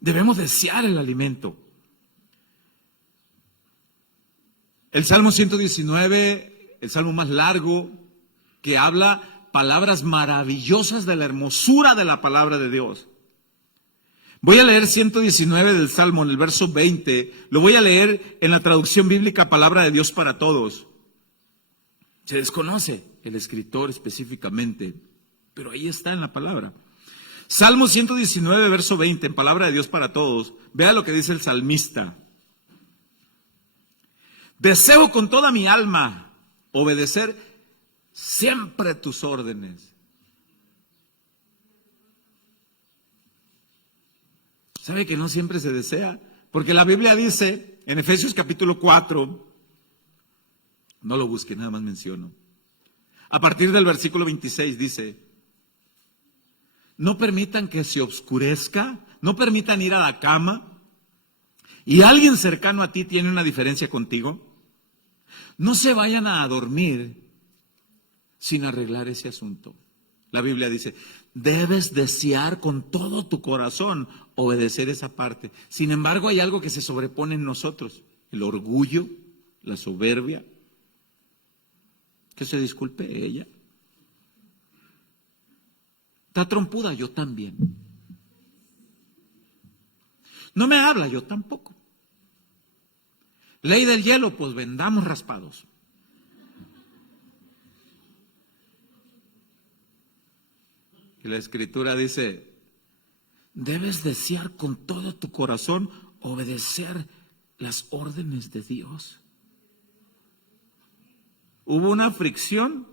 Debemos desear el alimento. El Salmo 119, el salmo más largo, que habla palabras maravillosas de la hermosura de la palabra de Dios. Voy a leer 119 del Salmo, en el verso 20. Lo voy a leer en la traducción bíblica Palabra de Dios para Todos. Se desconoce el escritor específicamente, pero ahí está en la palabra. Salmo 119, verso 20, en Palabra de Dios para Todos. Vea lo que dice el salmista. Deseo con toda mi alma obedecer siempre tus órdenes. ¿Sabe que no siempre se desea? Porque la Biblia dice en Efesios capítulo 4, no lo busque, nada más menciono. A partir del versículo 26 dice, no permitan que se oscurezca, no permitan ir a la cama y alguien cercano a ti tiene una diferencia contigo. No se vayan a dormir sin arreglar ese asunto. La Biblia dice, debes desear con todo tu corazón obedecer esa parte. Sin embargo, hay algo que se sobrepone en nosotros, el orgullo, la soberbia. Que se disculpe ella. Está trompuda, yo también. No me habla, yo tampoco. Ley del hielo, pues vendamos raspados. Y la Escritura dice, debes desear con todo tu corazón obedecer las órdenes de Dios. Hubo una fricción.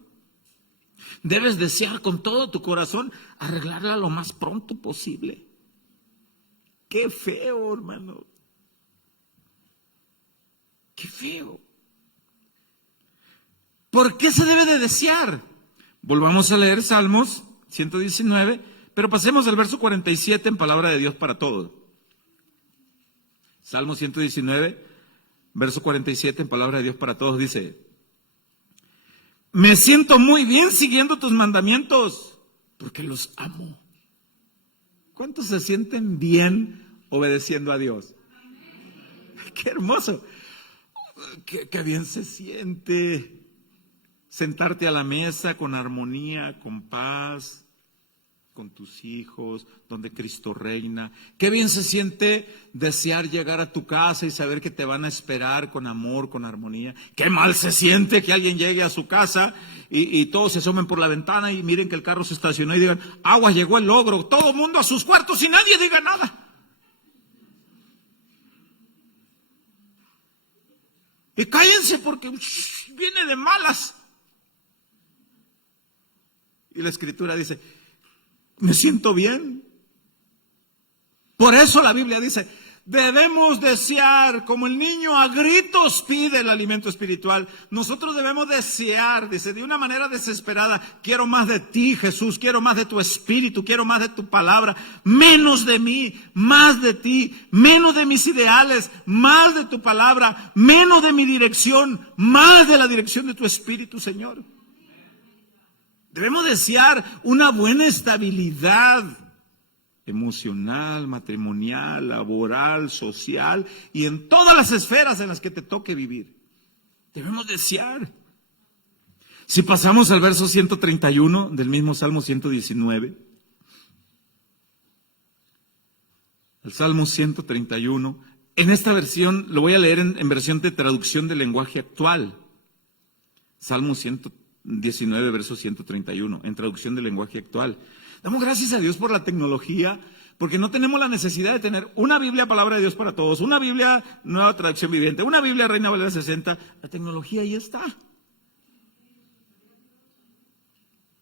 Debes desear con todo tu corazón arreglarla lo más pronto posible. Qué feo, hermano. Qué feo. ¿Por qué se debe de desear? Volvamos a leer Salmos 119, pero pasemos al verso 47 en palabra de Dios para todos. Salmo 119, verso 47 en palabra de Dios para todos dice, me siento muy bien siguiendo tus mandamientos, porque los amo. ¿Cuántos se sienten bien obedeciendo a Dios? ¡Qué hermoso! Qué bien se siente sentarte a la mesa con armonía, con paz, con tus hijos, donde Cristo reina. Qué bien se siente desear llegar a tu casa y saber que te van a esperar con amor, con armonía. Qué mal se siente que alguien llegue a su casa y todos se asomen por la ventana y miren que el carro se estacionó y digan, agua, llegó el logro, todo el mundo a sus cuartos y nadie diga nada. Y cállense porque viene de malas. Y la Escritura dice, me siento bien. Por eso la Biblia dice, debemos desear, como el niño a gritos pide el alimento espiritual, nosotros debemos desear, dice, de una manera desesperada, quiero más de ti, Jesús, quiero más de tu espíritu, quiero más de tu palabra, menos de mí, más de ti, menos de mis ideales, más de tu palabra, menos de mi dirección, más de la dirección de tu espíritu, Señor. Debemos desear una buena estabilidad emocional, matrimonial, laboral, social y en todas las esferas en las que te toque vivir. Debemos desear. Si pasamos al verso 131 del mismo Salmo 119, el Salmo 131, en esta versión lo voy a leer en versión de traducción del lenguaje actual. Salmo 119, verso 131, en traducción del lenguaje actual. Damos gracias a Dios por la tecnología, porque no tenemos la necesidad de tener una Biblia, palabra de Dios para todos, una Biblia, nueva traducción viviente, una Biblia, Reina Valera 60. La tecnología ahí está.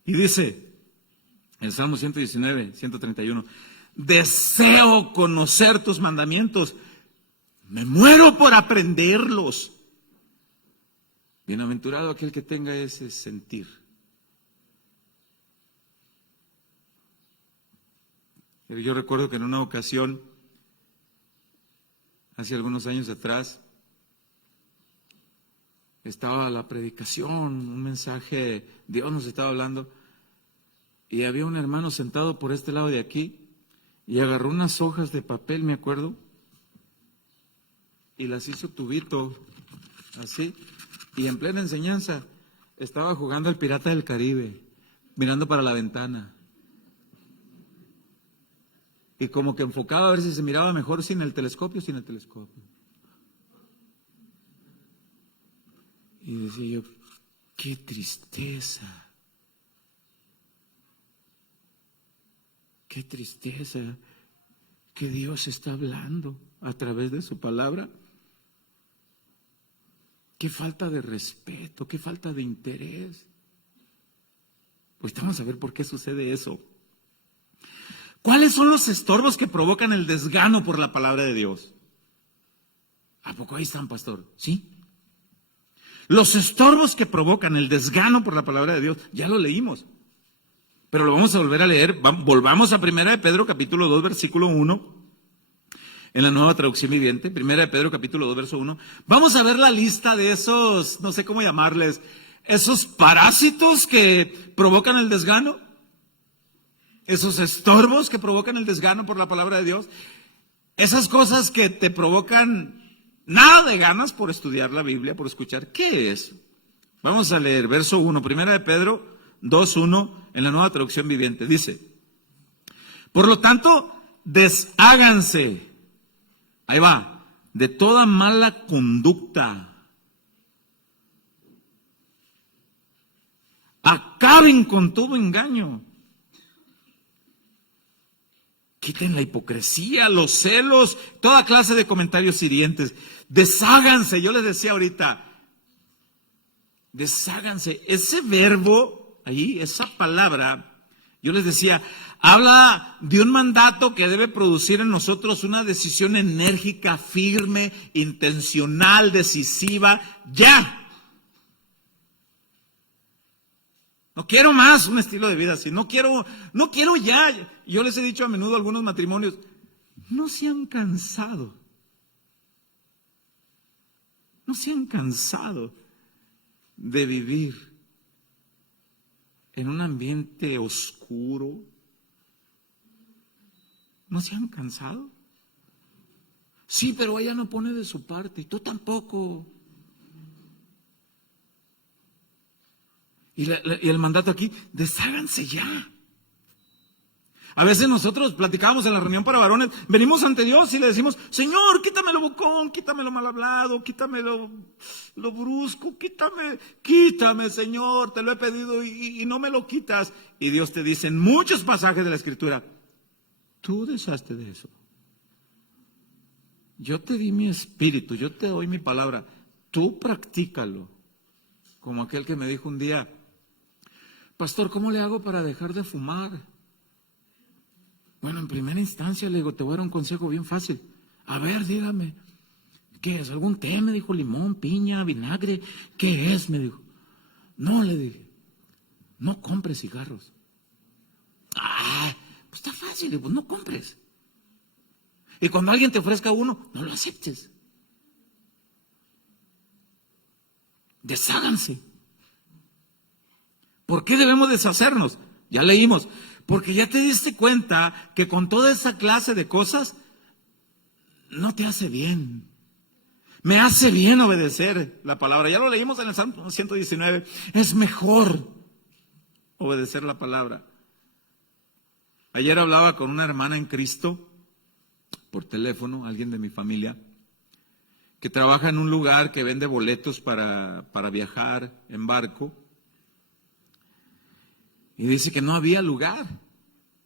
Y dice, en Salmo 119, 131, deseo conocer tus mandamientos, me muero por aprenderlos. Bienaventurado aquel que tenga ese sentir. Yo recuerdo que en una ocasión, hace algunos años atrás, estaba la predicación, un mensaje, Dios nos estaba hablando, y había un hermano sentado por este lado de aquí, y agarró unas hojas de papel, me acuerdo, y las hizo tubito, así, y en plena enseñanza estaba jugando al Pirata del Caribe, mirando para la ventana. Y como que enfocaba a ver si se miraba mejor sin el telescopio, sin el telescopio. Y decía yo, qué tristeza. Qué tristeza que Dios está hablando a través de su palabra. Qué falta de respeto, qué falta de interés. Pues vamos a ver por qué sucede eso. ¿Cuáles son los estorbos que provocan el desgano por la palabra de Dios? ¿A poco ahí están, pastor? ¿Sí? Los estorbos que provocan el desgano por la palabra de Dios, ya lo leímos. Pero lo vamos a volver a leer. Volvamos a 1 de Pedro, capítulo 2, versículo 1. En la nueva traducción viviente, 1 de Pedro, capítulo 2, verso 1. Vamos a ver la lista de esos, no sé cómo llamarles, esos parásitos que provocan el desgano, esos estorbos que provocan el desgano por la palabra de Dios, esas cosas que te provocan nada de ganas por estudiar la Biblia, por escuchar. ¿Qué es? Vamos a leer verso 1, primera de Pedro 2:1 en la Nueva Traducción Viviente. Dice: por lo tanto, desháganse, ahí va, de toda mala conducta. Acaben con todo engaño. Quiten la hipocresía, los celos, toda clase de comentarios hirientes. Desháganse, yo les decía ahorita, desháganse. Ese verbo ahí, esa palabra, yo les decía, habla de un mandato que debe producir en nosotros una decisión enérgica, firme, intencional, decisiva, ya. No quiero más un estilo de vida así, no quiero ya. Yo les he dicho a menudo a algunos matrimonios, no se han cansado de vivir en un ambiente oscuro. ¿No se han cansado? Sí, pero ella no pone de su parte, y tú tampoco. Y el mandato aquí, desháganse ya. A veces nosotros platicábamos en la reunión para varones, venimos ante Dios y le decimos, Señor, quítame lo bocón, quítame lo mal hablado, quítame lo brusco, quítame, Señor, te lo he pedido y no me lo quitas. Y Dios te dice en muchos pasajes de la Escritura, tú deshazte de eso. Yo te di mi espíritu, yo te doy mi palabra, tú practícalo. Como aquel que me dijo un día, pastor, ¿cómo le hago para dejar de fumar? Bueno, en primera instancia le digo, te voy a dar un consejo bien fácil. A ver, dígame, ¿qué es? ¿Algún té? Me dijo, limón, piña, vinagre. ¿Qué es? Me dijo. No, le dije, no compres cigarros. Ah, pues está fácil, le digo, pues no compres. Y cuando alguien te ofrezca uno, no lo aceptes. Desháganse. ¿Por qué debemos deshacernos? Ya leímos. Porque ya te diste cuenta que con toda esa clase de cosas no te hace bien. Me hace bien obedecer la palabra. Ya lo leímos en el Salmo 119. Es mejor obedecer la palabra. Ayer hablaba con una hermana en Cristo por teléfono, alguien de mi familia, que trabaja en un lugar que vende boletos para viajar en barco. Y dice que no había lugar.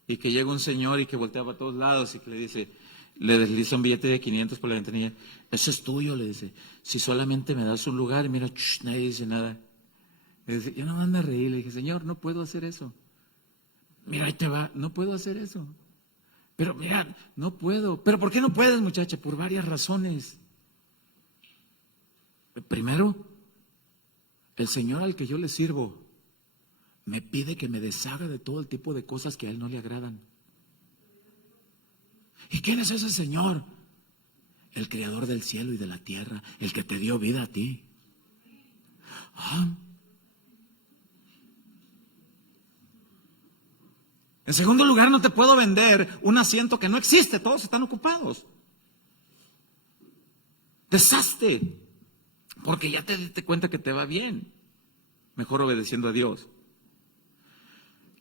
Y que llega un señor y que volteaba a todos lados y que le dice, le desliza un billete de 500 por la ventanilla. Ese es tuyo, le dice. Si solamente me das un lugar, y mira, nadie dice nada. Le dice, yo no me ando a reír. Le dije, Señor, no puedo hacer eso. Mira, ahí te va, no puedo hacer eso. Pero mira, no puedo. ¿Pero por qué no puedes, muchacha? Por varias razones. Primero, el Señor al que yo le sirvo me pide que me deshaga de todo el tipo de cosas que a Él no le agradan. ¿Y quién es ese Señor? El creador del cielo y de la tierra, el que te dio vida a ti. En segundo lugar, no te puedo vender un asiento que no existe, todos están ocupados. Deshazte, porque ya te diste cuenta que te va bien. Mejor obedeciendo a Dios.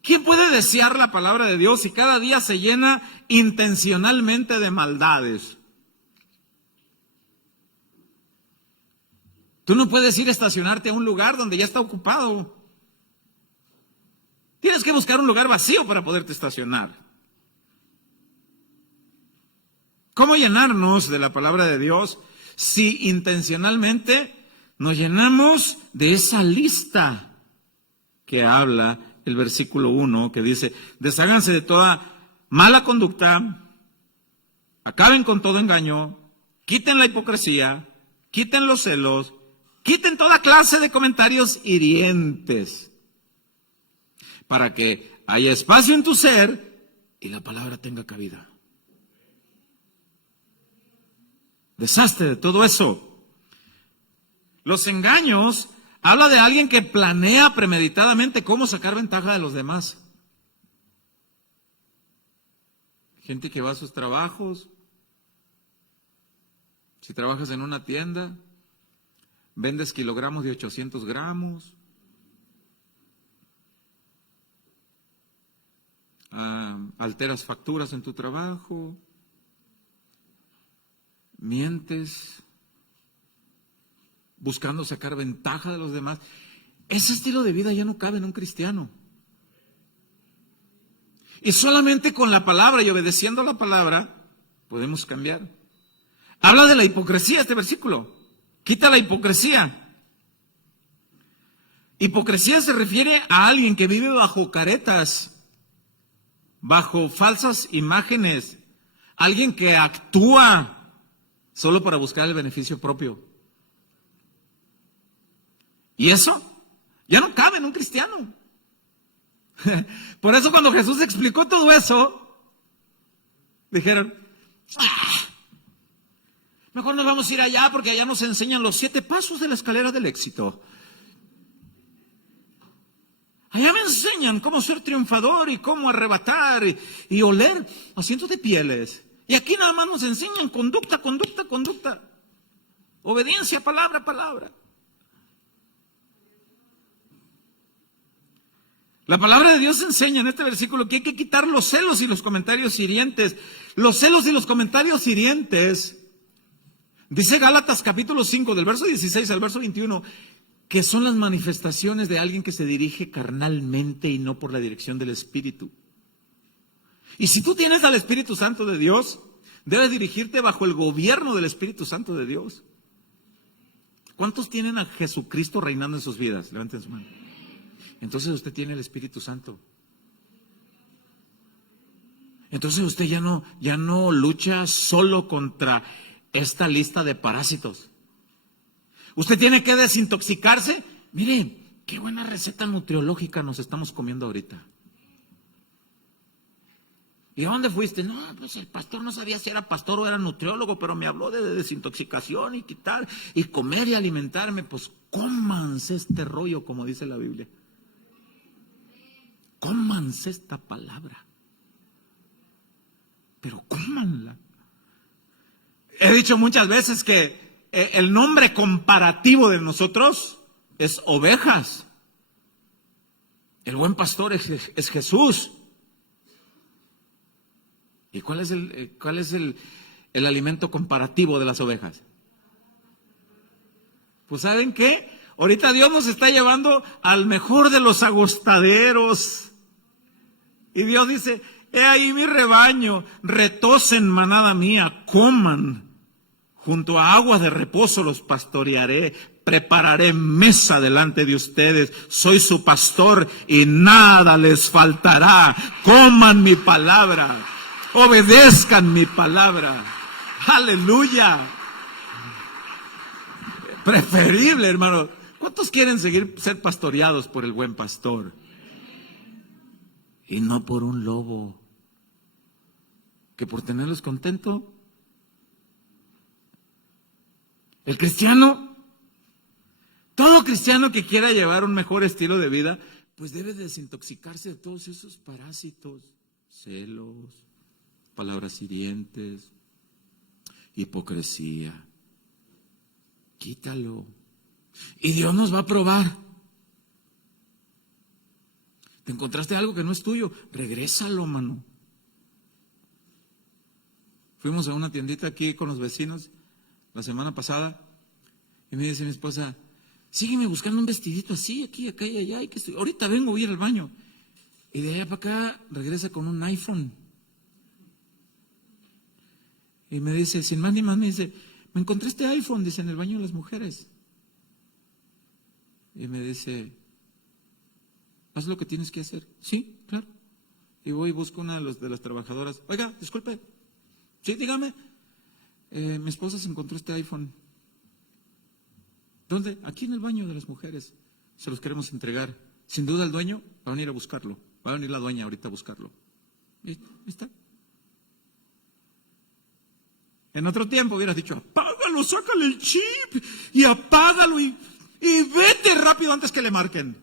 ¿Quién puede desear la palabra de Dios si cada día se llena intencionalmente de maldades? Tú no puedes ir a estacionarte a un lugar donde ya está ocupado. Tienes que buscar un lugar vacío para poderte estacionar. ¿Cómo llenarnos de la palabra de Dios si intencionalmente nos llenamos de esa lista que habla el versículo 1, que dice, desháganse de toda mala conducta, acaben con todo engaño, quiten la hipocresía, quiten los celos, quiten toda clase de comentarios hirientes, para que haya espacio en tu ser y la palabra tenga cabida. Deshazte de todo eso. Los engaños Habla de alguien que planea premeditadamente cómo sacar ventaja de los demás. Gente que va a sus trabajos. Si trabajas en una tienda, vendes kilogramos de 800 gramos. Alteras facturas en tu trabajo. Mientes. Buscando sacar ventaja de los demás. Ese estilo de vida ya no cabe en un cristiano. Y solamente con la palabra y obedeciendo a la palabra podemos cambiar. Habla de la hipocresía este versículo. Quita la hipocresía. Hipocresía se refiere a alguien que vive bajo caretas, bajo falsas imágenes, alguien que actúa solo para buscar el beneficio propio. Y eso ya no cabe en un cristiano. Por eso cuando Jesús explicó todo eso, dijeron, mejor nos vamos a ir allá porque allá nos enseñan los 7 pasos de la escalera del éxito. Allá me enseñan cómo ser triunfador y cómo arrebatar y oler asientos de pieles. Y aquí nada más nos enseñan conducta. Obediencia, palabra. La palabra de Dios enseña en este versículo que hay que quitar los celos y los comentarios hirientes. Los celos y los comentarios hirientes, dice Gálatas capítulo 5, del verso 16 al verso 21, que son las manifestaciones de alguien que se dirige carnalmente y no por la dirección del Espíritu. Y si tú tienes al Espíritu Santo de Dios, debes dirigirte bajo el gobierno del Espíritu Santo de Dios. ¿Cuántos tienen a Jesucristo reinando en sus vidas? Levanten su mano. Entonces usted tiene el Espíritu Santo. Entonces usted ya no lucha solo contra esta lista de parásitos. Usted tiene que desintoxicarse. Mire, qué buena receta nutriológica nos estamos comiendo ahorita. ¿Y a dónde fuiste? No, pues el pastor no sabía si era pastor o era nutriólogo, pero me habló de desintoxicación y quitar y comer y alimentarme. Pues cómanse este rollo, como dice la Biblia. Cómanse esta palabra. Pero cómanla. He dicho muchas veces que el nombre comparativo de nosotros es ovejas. El buen pastor es Jesús. ¿Y cuál es el alimento comparativo de las ovejas? Pues ¿saben qué? Ahorita Dios nos está llevando al mejor de los agostaderos. Y Dios dice, he ahí mi rebaño, retocen manada mía, coman. Junto a aguas de reposo los pastorearé, prepararé mesa delante de ustedes. Soy su pastor y nada les faltará. Coman mi palabra, obedezcan mi palabra. Aleluya. Preferible, hermano. ¿Cuántos quieren ser pastoreados por el buen pastor? Y no por un lobo, que por tenerlos contento. El cristiano, todo cristiano que quiera llevar un mejor estilo de vida, pues debe desintoxicarse de todos esos parásitos, celos, palabras hirientes, hipocresía. Quítalo. Y Dios nos va a probar. ¿Te encontraste algo que no es tuyo? Regrésalo, mano. Fuimos a una tiendita aquí con los vecinos la semana pasada y me dice mi esposa, sígueme buscando un vestidito así, aquí, acá y allá. Ahorita vengo, voy a ir al baño. Y de allá para acá regresa con un iPhone. Y me dice, sin más ni más, me dice, me encontré este iPhone, dice, en el baño de las mujeres. Y me dice, haz lo que tienes que hacer. Sí, claro. Y voy y busco una de las trabajadoras. Oiga, disculpe. Sí, dígame. Mi esposa se encontró este iPhone. ¿Dónde? Aquí en el baño de las mujeres. Se los queremos entregar. Sin duda el dueño va a venir a buscarlo. Va a venir la dueña ahorita a buscarlo. Y ahí está. En otro tiempo hubieras dicho, apágalo, sácale el chip y apágalo. Y Y vete rápido antes que le marquen.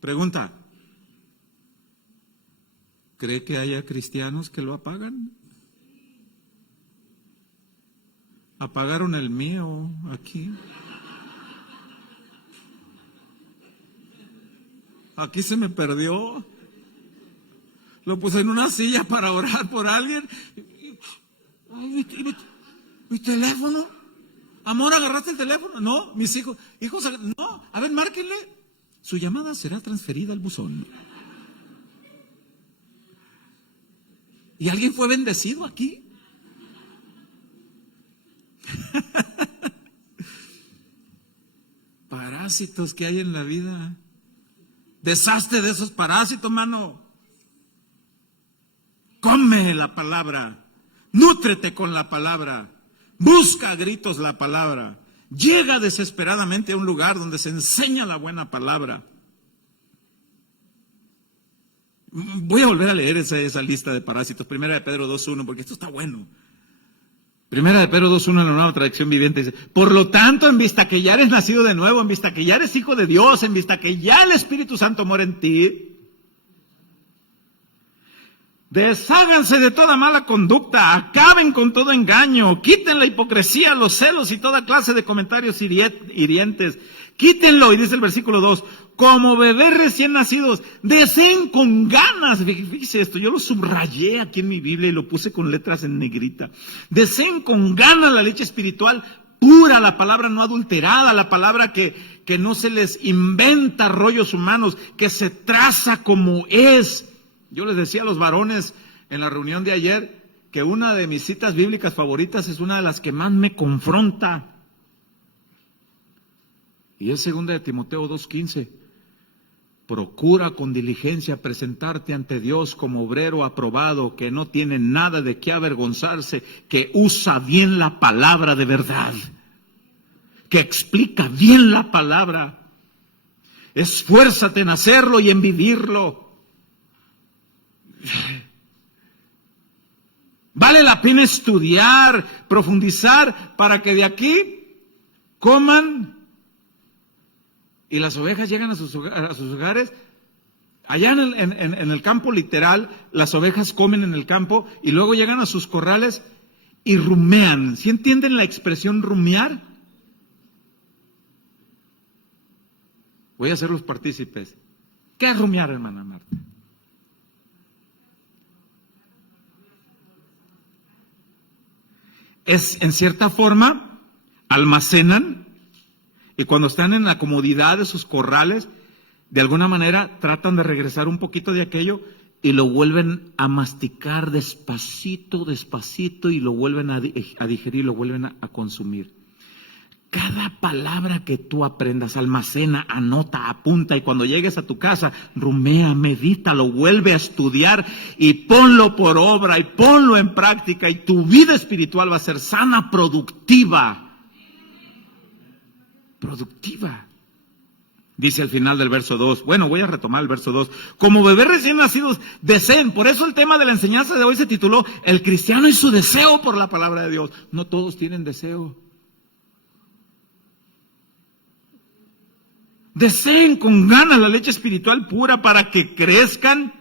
Pregunta, ¿cree que haya cristianos que lo apagan? Apagaron el mío aquí. Aquí se me perdió. Lo puse en una silla para orar por alguien. Ay, mi teléfono. Amor, ¿agarraste el teléfono? No, mis hijos, no, a ver, márquenle. Su llamada será transferida al buzón. ¿Y alguien fue bendecido aquí? Parásitos que hay en la vida. Deshazte de esos parásitos, mano. Come la palabra. Nútrete con la palabra. Busca a gritos la palabra. Llega desesperadamente a un lugar donde se enseña la buena palabra. Voy a volver a leer esa lista de parásitos. Primera de Pedro 2.1, porque esto está bueno. Primera de Pedro 2.1 en la Nueva Traducción Viviente dice: por lo tanto, en vista que ya eres nacido de nuevo, en vista que ya eres hijo de Dios, en vista que ya el Espíritu Santo mora en ti, desháganse de toda mala conducta, acaben con todo engaño, quiten la hipocresía, los celos y toda clase de comentarios hirientes. Quítenlo, y dice el versículo 2, como bebés recién nacidos, deseen con ganas, fíjese esto, yo lo subrayé aquí en mi Biblia y lo puse con letras en negrita. Deseen con ganas la leche espiritual pura, la palabra no adulterada, la palabra que no se les inventa rollos humanos, que se traza como es. Yo les decía a los varones en la reunión de ayer que una de mis citas bíblicas favoritas es una de las que más me confronta. Y es 2 de Timoteo 2.15. Procura con diligencia presentarte ante Dios como obrero aprobado, que no tiene nada de qué avergonzarse, que usa bien la palabra de verdad, que explica bien la palabra. Esfuérzate en hacerlo y en vivirlo. Vale la pena estudiar, profundizar, para que de aquí coman y las ovejas llegan a sus hogares. Allá en el campo literal, las ovejas comen en el campo y luego llegan a sus corrales y rumean. ¿Sí entienden la expresión rumear? Voy a hacer los partícipes. ¿Qué es rumear, hermana Marta? Es, en cierta forma, almacenan, y cuando están en la comodidad de sus corrales, de alguna manera tratan de regresar un poquito de aquello y lo vuelven a masticar despacito, despacito, y lo vuelven a digerir, lo vuelven a consumir. Cada palabra que tú aprendas, almacena, anota, apunta, y cuando llegues a tu casa, rumea, medita, lo vuelve a estudiar y ponlo por obra y ponlo en práctica, y tu vida espiritual va a ser sana, productiva. Productiva. Dice al final del verso 2, bueno, voy a retomar el verso 2, como bebés recién nacidos deseen. Por eso el tema de la enseñanza de hoy se tituló El cristiano y su deseo por la palabra de Dios. No todos tienen deseo. Deseen con ganas la leche espiritual pura para que crezcan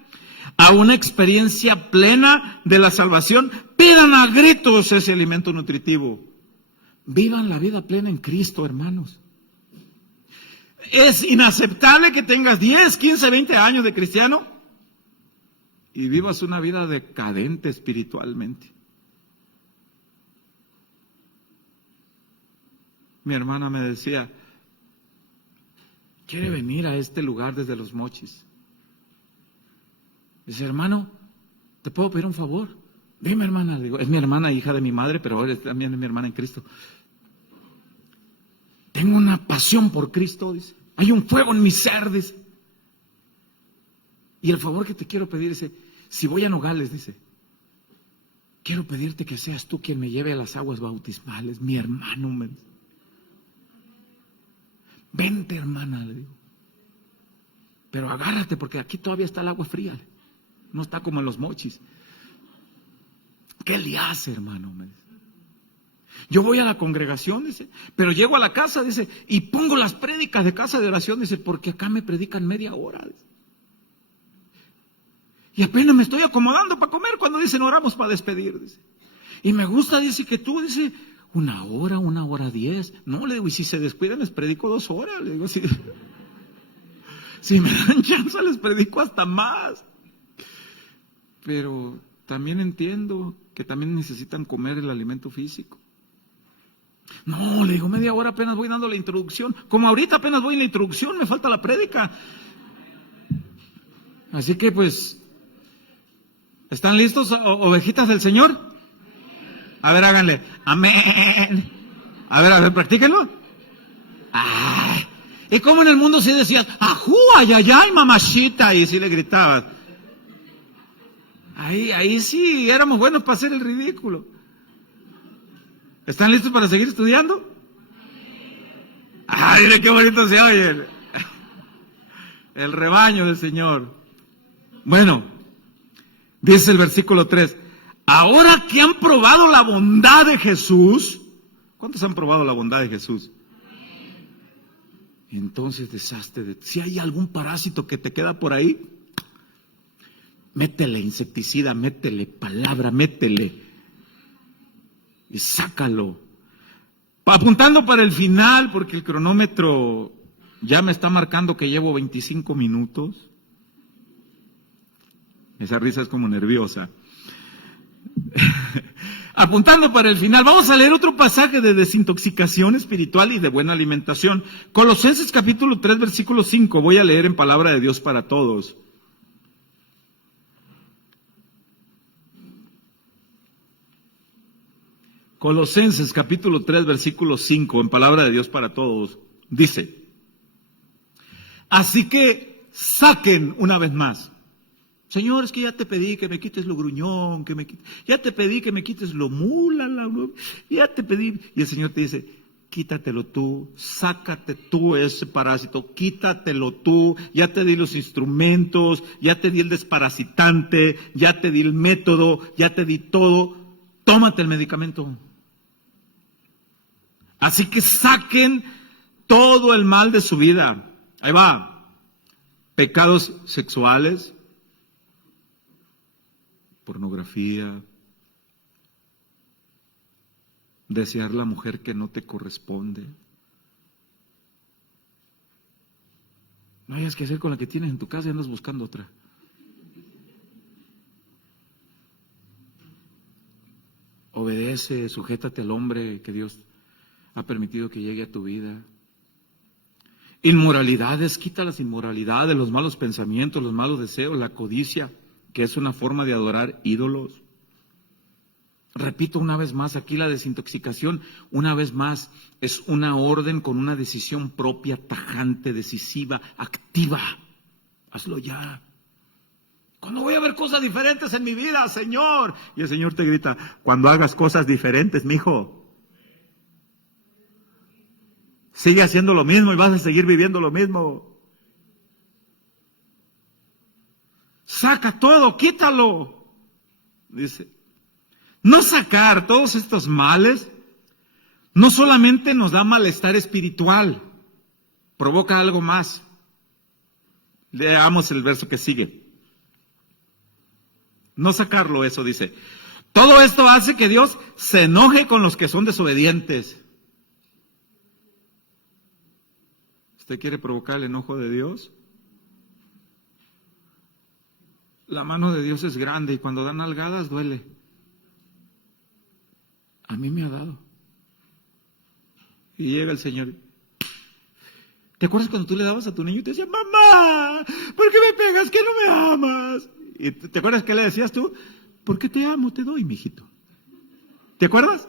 a una experiencia plena de la salvación. Pidan a gritos ese alimento nutritivo. Vivan la vida plena en Cristo, hermanos. Es inaceptable que tengas 10, 15, 20 años de cristiano y vivas una vida decadente espiritualmente. Mi hermana me decía, quiere venir a este lugar desde Los Mochis. Dice, hermano, ¿te puedo pedir un favor? Dime, hermana. Digo, es mi hermana, hija de mi madre, pero también es mi hermana en Cristo. Tengo una pasión por Cristo, dice. Hay un fuego en mi ser, dice. Y el favor que te quiero pedir, dice, si voy a Nogales, dice, quiero pedirte que seas tú quien me lleve a las aguas bautismales, mi hermano. Vente, hermana, le digo. Pero agárrate, porque aquí todavía está el agua fría. No está como en Los Mochis. ¿Qué le hace, hermano? Yo voy a la congregación, dice, pero llego a la casa, dice, y pongo las prédicas de casa de oración, dice, porque acá me predican media hora. Dice. Y apenas me estoy acomodando para comer cuando dicen oramos para despedir, dice. Y me gusta, dice, que tú, dice, 1 hora, 1 hora 10. No, le digo, y si se descuidan les predico 2 horas. Le digo, si me dan chance les predico hasta más. Pero también entiendo que también necesitan comer el alimento físico. No, le digo, media hora apenas voy dando la introducción. Como ahorita apenas voy en la introducción, me falta la prédica. Así que pues, ¿están listos, ovejitas del Señor? A ver, háganle, amén. A ver, practíquenlo. Ay, y como en el mundo sí decías, ajú, ay, ay, ay, mamachita, y sí le gritabas. Ahí sí éramos buenos para hacer el ridículo. ¿Están listos para seguir estudiando? Ay, mire qué bonito se oye el rebaño del Señor. Bueno, dice el versículo 3, ahora que han probado la bondad de Jesús, ¿cuántos han probado la bondad de Jesús? Entonces deshazte de, si hay algún parásito que te queda por ahí, métele insecticida, métele palabra, métele y sácalo. Apuntando para el final, porque el cronómetro ya me está marcando que llevo 25 minutos. Esa risa es como nerviosa. Apuntando para el final, vamos a leer otro pasaje de desintoxicación espiritual y de buena alimentación. Colosenses capítulo 3, versículo 5. Voy a leer en palabra de Dios para todos. Colosenses capítulo 3, versículo 5, en palabra de Dios para todos. Dice, así que saquen una vez más. Señor, es que ya te pedí que me quites lo gruñón, ya te pedí que me quites lo mula, ya te pedí. Y el Señor te dice, quítatelo tú, sácate tú ese parásito, quítatelo tú, ya te di los instrumentos, ya te di el desparasitante, ya te di el método, ya te di todo, tómate el medicamento. Así que saquen todo el mal de su vida. Ahí va, pecados sexuales, pornografía, desear la mujer que no te corresponde. No hayas que hacer con la que tienes en tu casa y andas buscando otra. Obedece, sujétate al hombre que Dios ha permitido que llegue a tu vida. Inmoralidades, quita las inmoralidades, los malos pensamientos, los malos deseos, la codicia, que es una forma de adorar ídolos. Repito una vez más, aquí la desintoxicación, una vez más, es una orden con una decisión propia, tajante, decisiva, activa. Hazlo ya. Cuando voy a ver cosas diferentes en mi vida, Señor. Y el Señor te grita, cuando hagas cosas diferentes, mijo. Sigue haciendo lo mismo y vas a seguir viviendo lo mismo. Saca todo, quítalo. Dice, no sacar todos estos males no solamente nos da malestar espiritual, provoca algo más. Leamos el verso que sigue. No sacarlo, eso dice. Todo esto hace que Dios se enoje con los que son desobedientes. ¿Usted quiere provocar el enojo de Dios? La mano de Dios es grande y cuando dan nalgadas duele. A mí me ha dado. Y llega el Señor. ¿Te acuerdas cuando tú le dabas a tu niño y te decía, mamá, ¿por qué me pegas? ¿Que no me amas? ¿Y te acuerdas qué le decías tú? Porque te amo, te doy, mijito. ¿Te acuerdas?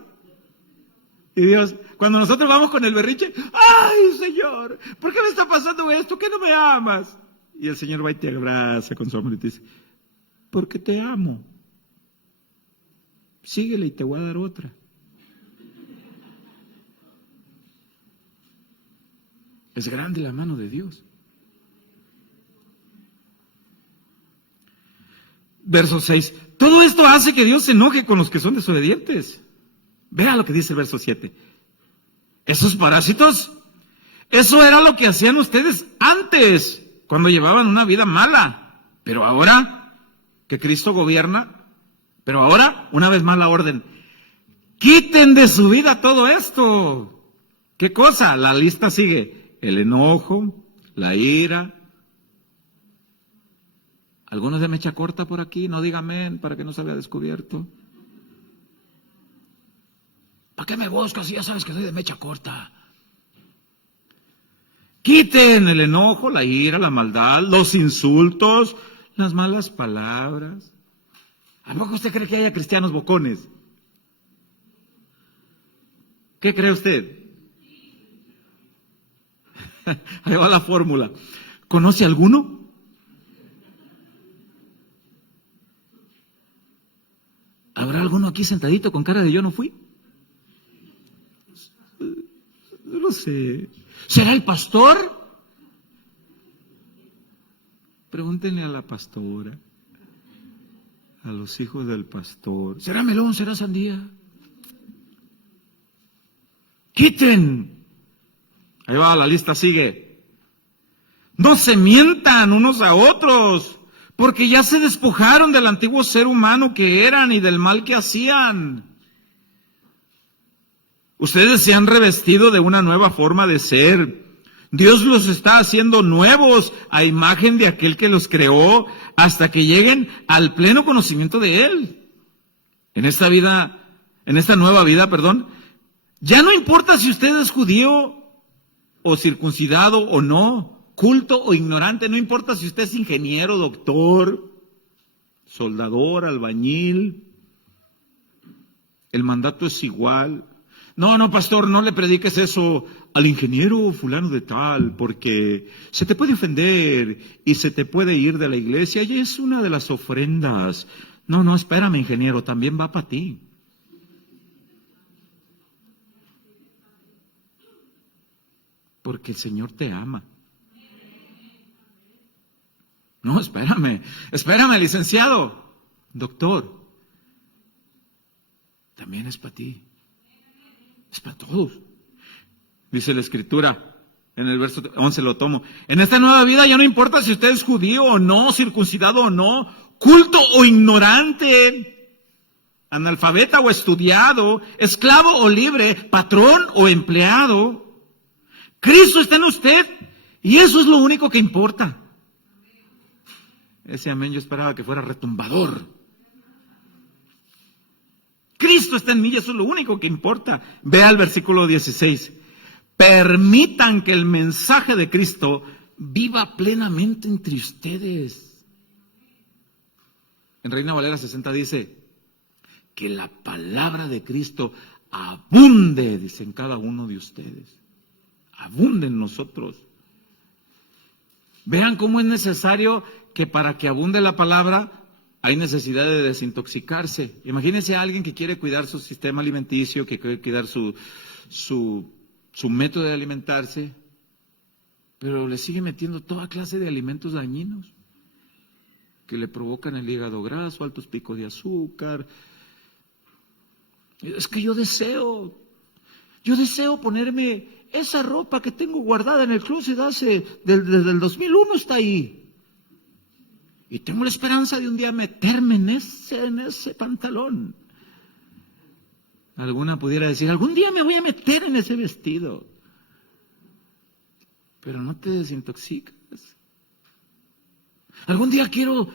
Y Dios, cuando nosotros vamos con el berrinche, ¡ay, Señor! ¿Por qué me está pasando esto? ¿Que no me amas? Y el Señor va y te abraza con su amor y te dice, porque te amo. Síguele y te voy a dar otra. Es grande la mano de Dios. Verso 6. Todo esto hace que Dios se enoje con los que son desobedientes. Vea lo que dice el verso 7. Esos parásitos, eso era lo que hacían ustedes antes, cuando llevaban una vida mala. Pero ahora que Cristo gobierna, pero ahora, una vez más la orden, quiten de su vida todo esto. ¿Qué cosa? La lista sigue. El enojo, la ira. ¿Algunos de mecha corta por aquí? No diga amén para que no se vea descubierto. ¿Para qué me buscas si ya sabes que soy de mecha corta? Quiten el enojo, la ira, la maldad, los insultos, las malas palabras. ¿A poco usted cree que haya cristianos bocones? ¿Qué cree usted? Ahí va la fórmula. ¿Conoce alguno? ¿Habrá alguno aquí sentadito con cara de yo no fui? No lo sé. ¿Será el pastor? Pregúntenle a la pastora, a los hijos del pastor. ¿Será melón? ¿Será sandía? Quiten. Ahí va, la lista sigue. No se mientan unos a otros, porque ya se despojaron del antiguo ser humano que eran y del mal que hacían. Ustedes se han revestido de una nueva forma de ser. Dios los está haciendo nuevos a imagen de aquel que los creó hasta que lleguen al pleno conocimiento de Él. En esta nueva vida, ya no importa si usted es judío o circuncidado o no, culto o ignorante, no importa si usted es ingeniero, doctor, soldador, albañil, el mandato es igual. No, pastor, no le prediques eso al ingeniero fulano de tal, porque se te puede ofender y se te puede ir de la iglesia y es una de las ofrendas. No, espérame, ingeniero, también va para ti. Porque el Señor te ama. No, espérame, licenciado, doctor, también es para ti. Es para todos. Dice la Escritura, en el verso 11 lo tomo. En esta nueva vida ya no importa si usted es judío o no, circuncidado o no, culto o ignorante, analfabeta o estudiado, esclavo o libre, patrón o empleado. Cristo está en usted y eso es lo único que importa. Ese amén yo esperaba que fuera retumbador. Cristo está en mí y eso es lo único que importa. Vea el versículo 16. Permitan que el mensaje de Cristo viva plenamente entre ustedes. En Reina Valera 60 dice que la palabra de Cristo abunde, dice, en cada uno de ustedes. Abunde en nosotros. Vean cómo es necesario que para que abunde la palabra hay necesidad de desintoxicarse. Imagínense a alguien que quiere cuidar su sistema alimenticio, que quiere cuidar su método de alimentarse, pero le sigue metiendo toda clase de alimentos dañinos que le provocan el hígado graso, altos picos de azúcar. Es que yo deseo ponerme esa ropa que tengo guardada en el closet desde el 2001 está ahí. Y tengo la esperanza de un día meterme en ese pantalón. Alguna pudiera decir, algún día me voy a meter en ese vestido. Pero no te desintoxicas. Algún día quiero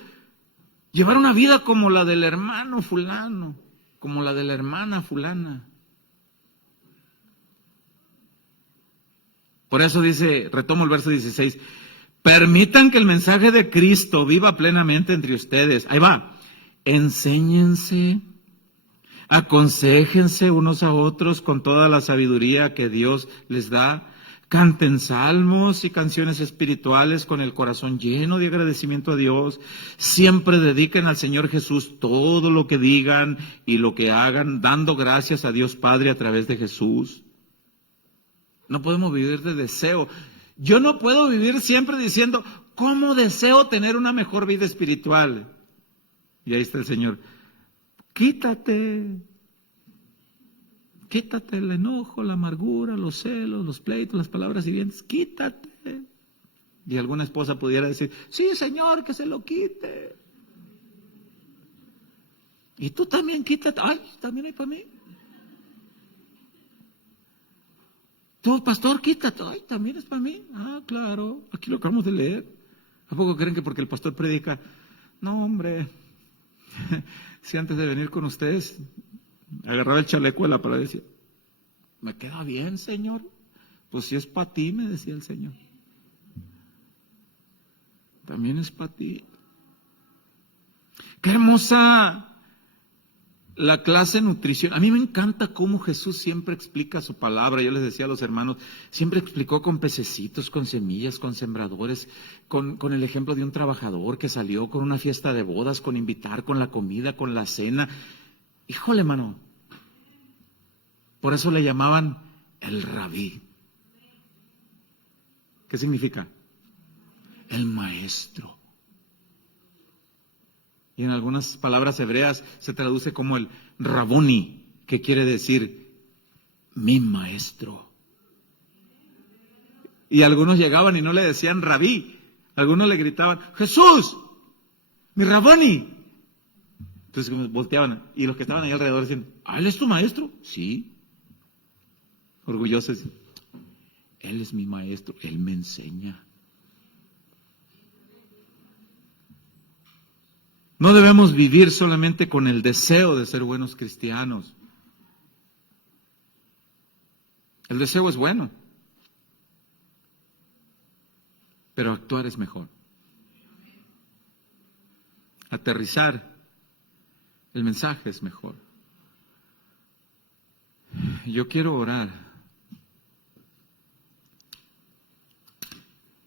llevar una vida como la del hermano fulano, como la de la hermana fulana. Por eso dice, retomo el verso 16, permitan que el mensaje de Cristo viva plenamente entre ustedes. Ahí va. Enséñense, aconséjense unos a otros con toda la sabiduría que Dios les da. Canten salmos y canciones espirituales con el corazón lleno de agradecimiento a Dios. Siempre dediquen al Señor Jesús todo lo que digan y lo que hagan, dando gracias a Dios Padre a través de Jesús. No podemos vivir de deseo. Yo no puedo vivir siempre diciendo, ¿cómo deseo tener una mejor vida espiritual? Y ahí está el Señor. Quítate. quítate el enojo, la amargura, los celos, los pleitos, las palabras hirientes, quítate. Y alguna esposa pudiera decir, sí, Señor, que se lo quite. Y tú también quítate. Ay, también hay para mí. Tú, pastor, quítate. Ay, también es para mí. Ah, claro. Aquí lo acabamos de leer. ¿A poco creen que porque el pastor predica? No, hombre. Si antes de venir con ustedes, agarraba el chaleco de la palabra y decía, me queda bien, Señor. Pues si es para ti, me decía el Señor. También es para ti. Qué hermosa la clase de nutrición. A mí me encanta cómo Jesús siempre explica su palabra. Yo les decía a los hermanos, siempre explicó con pececitos, con semillas, con sembradores, con el ejemplo de un trabajador que salió con una fiesta de bodas, con invitar, con la comida, con la cena. Híjole, hermano. Por eso le llamaban el rabí. ¿Qué significa? El maestro. Y en algunas palabras hebreas se traduce como el raboni, que quiere decir mi maestro. Y algunos llegaban y no le decían rabí, algunos le gritaban, Jesús, mi raboni. Entonces volteaban y los que estaban ahí alrededor decían, ¿él es tu maestro? Sí. Orgullosos. Él es mi maestro, él me enseña. No debemos vivir solamente con el deseo de ser buenos cristianos. El deseo es bueno, pero actuar es mejor. Aterrizar el mensaje es mejor. Yo quiero orar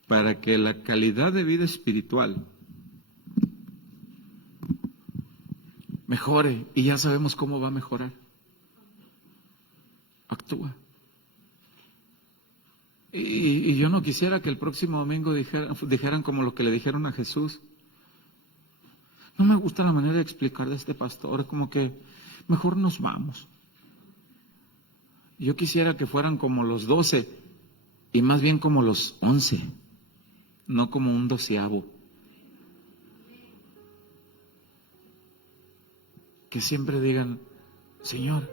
para que la calidad de vida espiritual mejore, y ya sabemos cómo va a mejorar. Actúa. Y yo no quisiera que el próximo domingo dijeran como lo que le dijeron a Jesús. No me gusta la manera de explicar de este pastor, como que mejor nos vamos. Yo quisiera que fueran como los 12 y más bien como los 11, no como un 12avo. Que siempre digan, Señor,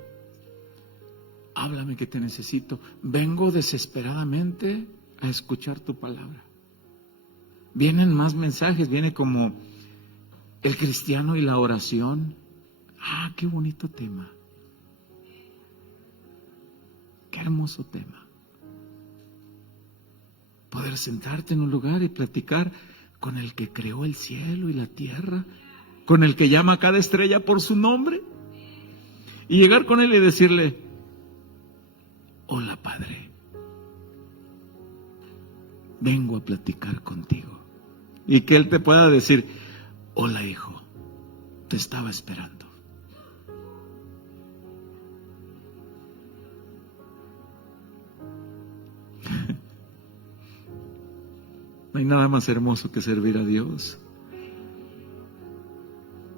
háblame que te necesito. Vengo desesperadamente a escuchar tu palabra. Vienen más mensajes, viene como el cristiano y la oración. Ah, qué bonito tema. Qué hermoso tema. Poder sentarte en un lugar y platicar con el que creó el cielo y la tierra, con el que llama a cada estrella por su nombre, y llegar con él y decirle, hola Padre, vengo a platicar contigo. Y que él te pueda decir, hola hijo, te estaba esperando. No hay nada más hermoso que servir a Dios.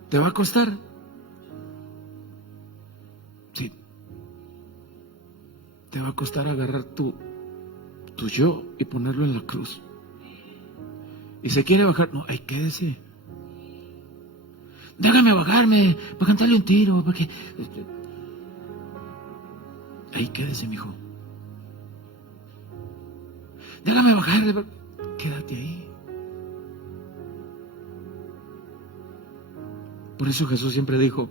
¿Te va a costar? Sí. Te va a costar agarrar tu yo y ponerlo en la cruz. Y se quiere bajar. No, quédese. Déjame bajarme para cantarle un tiro. Porque... Ahí quédese, mijo. Déjame bajarle. Quédate ahí. Por eso Jesús siempre dijo,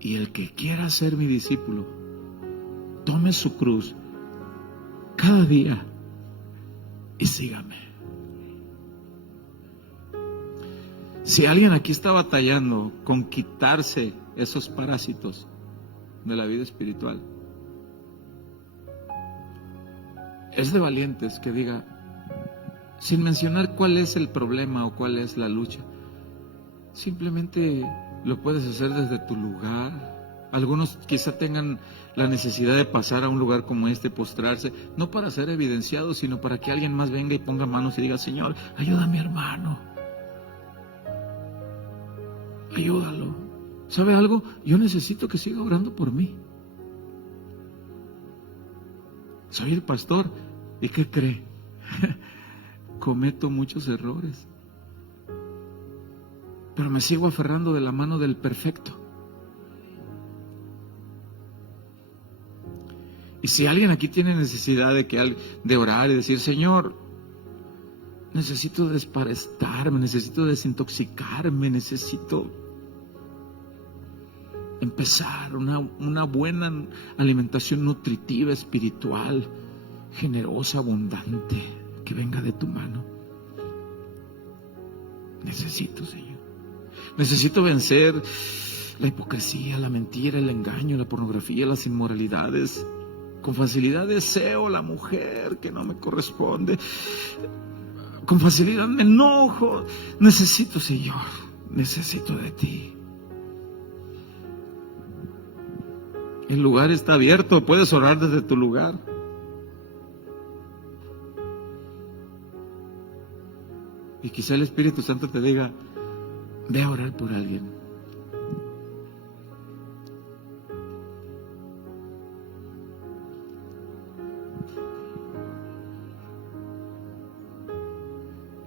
y el que quiera ser mi discípulo, tome su cruz cada día y sígame. Si alguien aquí está batallando con quitarse esos parásitos de la vida espiritual, es de valientes que diga, sin mencionar cuál es el problema o cuál es la lucha, simplemente lo puedes hacer desde tu lugar. Algunos quizá tengan la necesidad de pasar a un lugar como este, postrarse, no para ser evidenciados, sino para que alguien más venga y ponga manos y diga, Señor, ayuda a mi hermano. Ayúdalo. ¿Sabe algo? Yo necesito que siga orando por mí. Soy el pastor. ¿Y qué cree? Cometo muchos errores. Pero me sigo aferrando de la mano del perfecto. Y si alguien aquí tiene necesidad de orar y decir, Señor, necesito desparestarme, necesito desintoxicarme, necesito empezar una buena alimentación nutritiva, espiritual, generosa, abundante, que venga de tu mano. Necesito, Señor. Necesito vencer la hipocresía, la mentira, el engaño, la pornografía, las inmoralidades. Con facilidad deseo la mujer que no me corresponde. Con facilidad me enojo. Necesito, Señor, necesito de ti. El lugar está abierto, puedes orar desde tu lugar. Y quizá el Espíritu Santo te diga, ve a orar por alguien.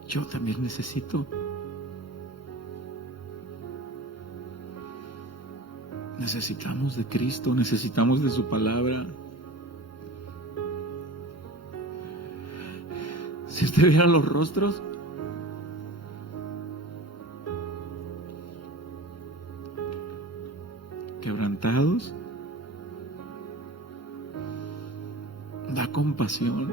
Yo también necesito. Necesitamos de Cristo, necesitamos de su palabra. Si usted viera los rostros, quebrantados, da compasión.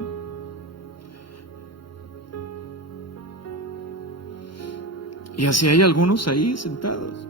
Y así hay algunos ahí sentados.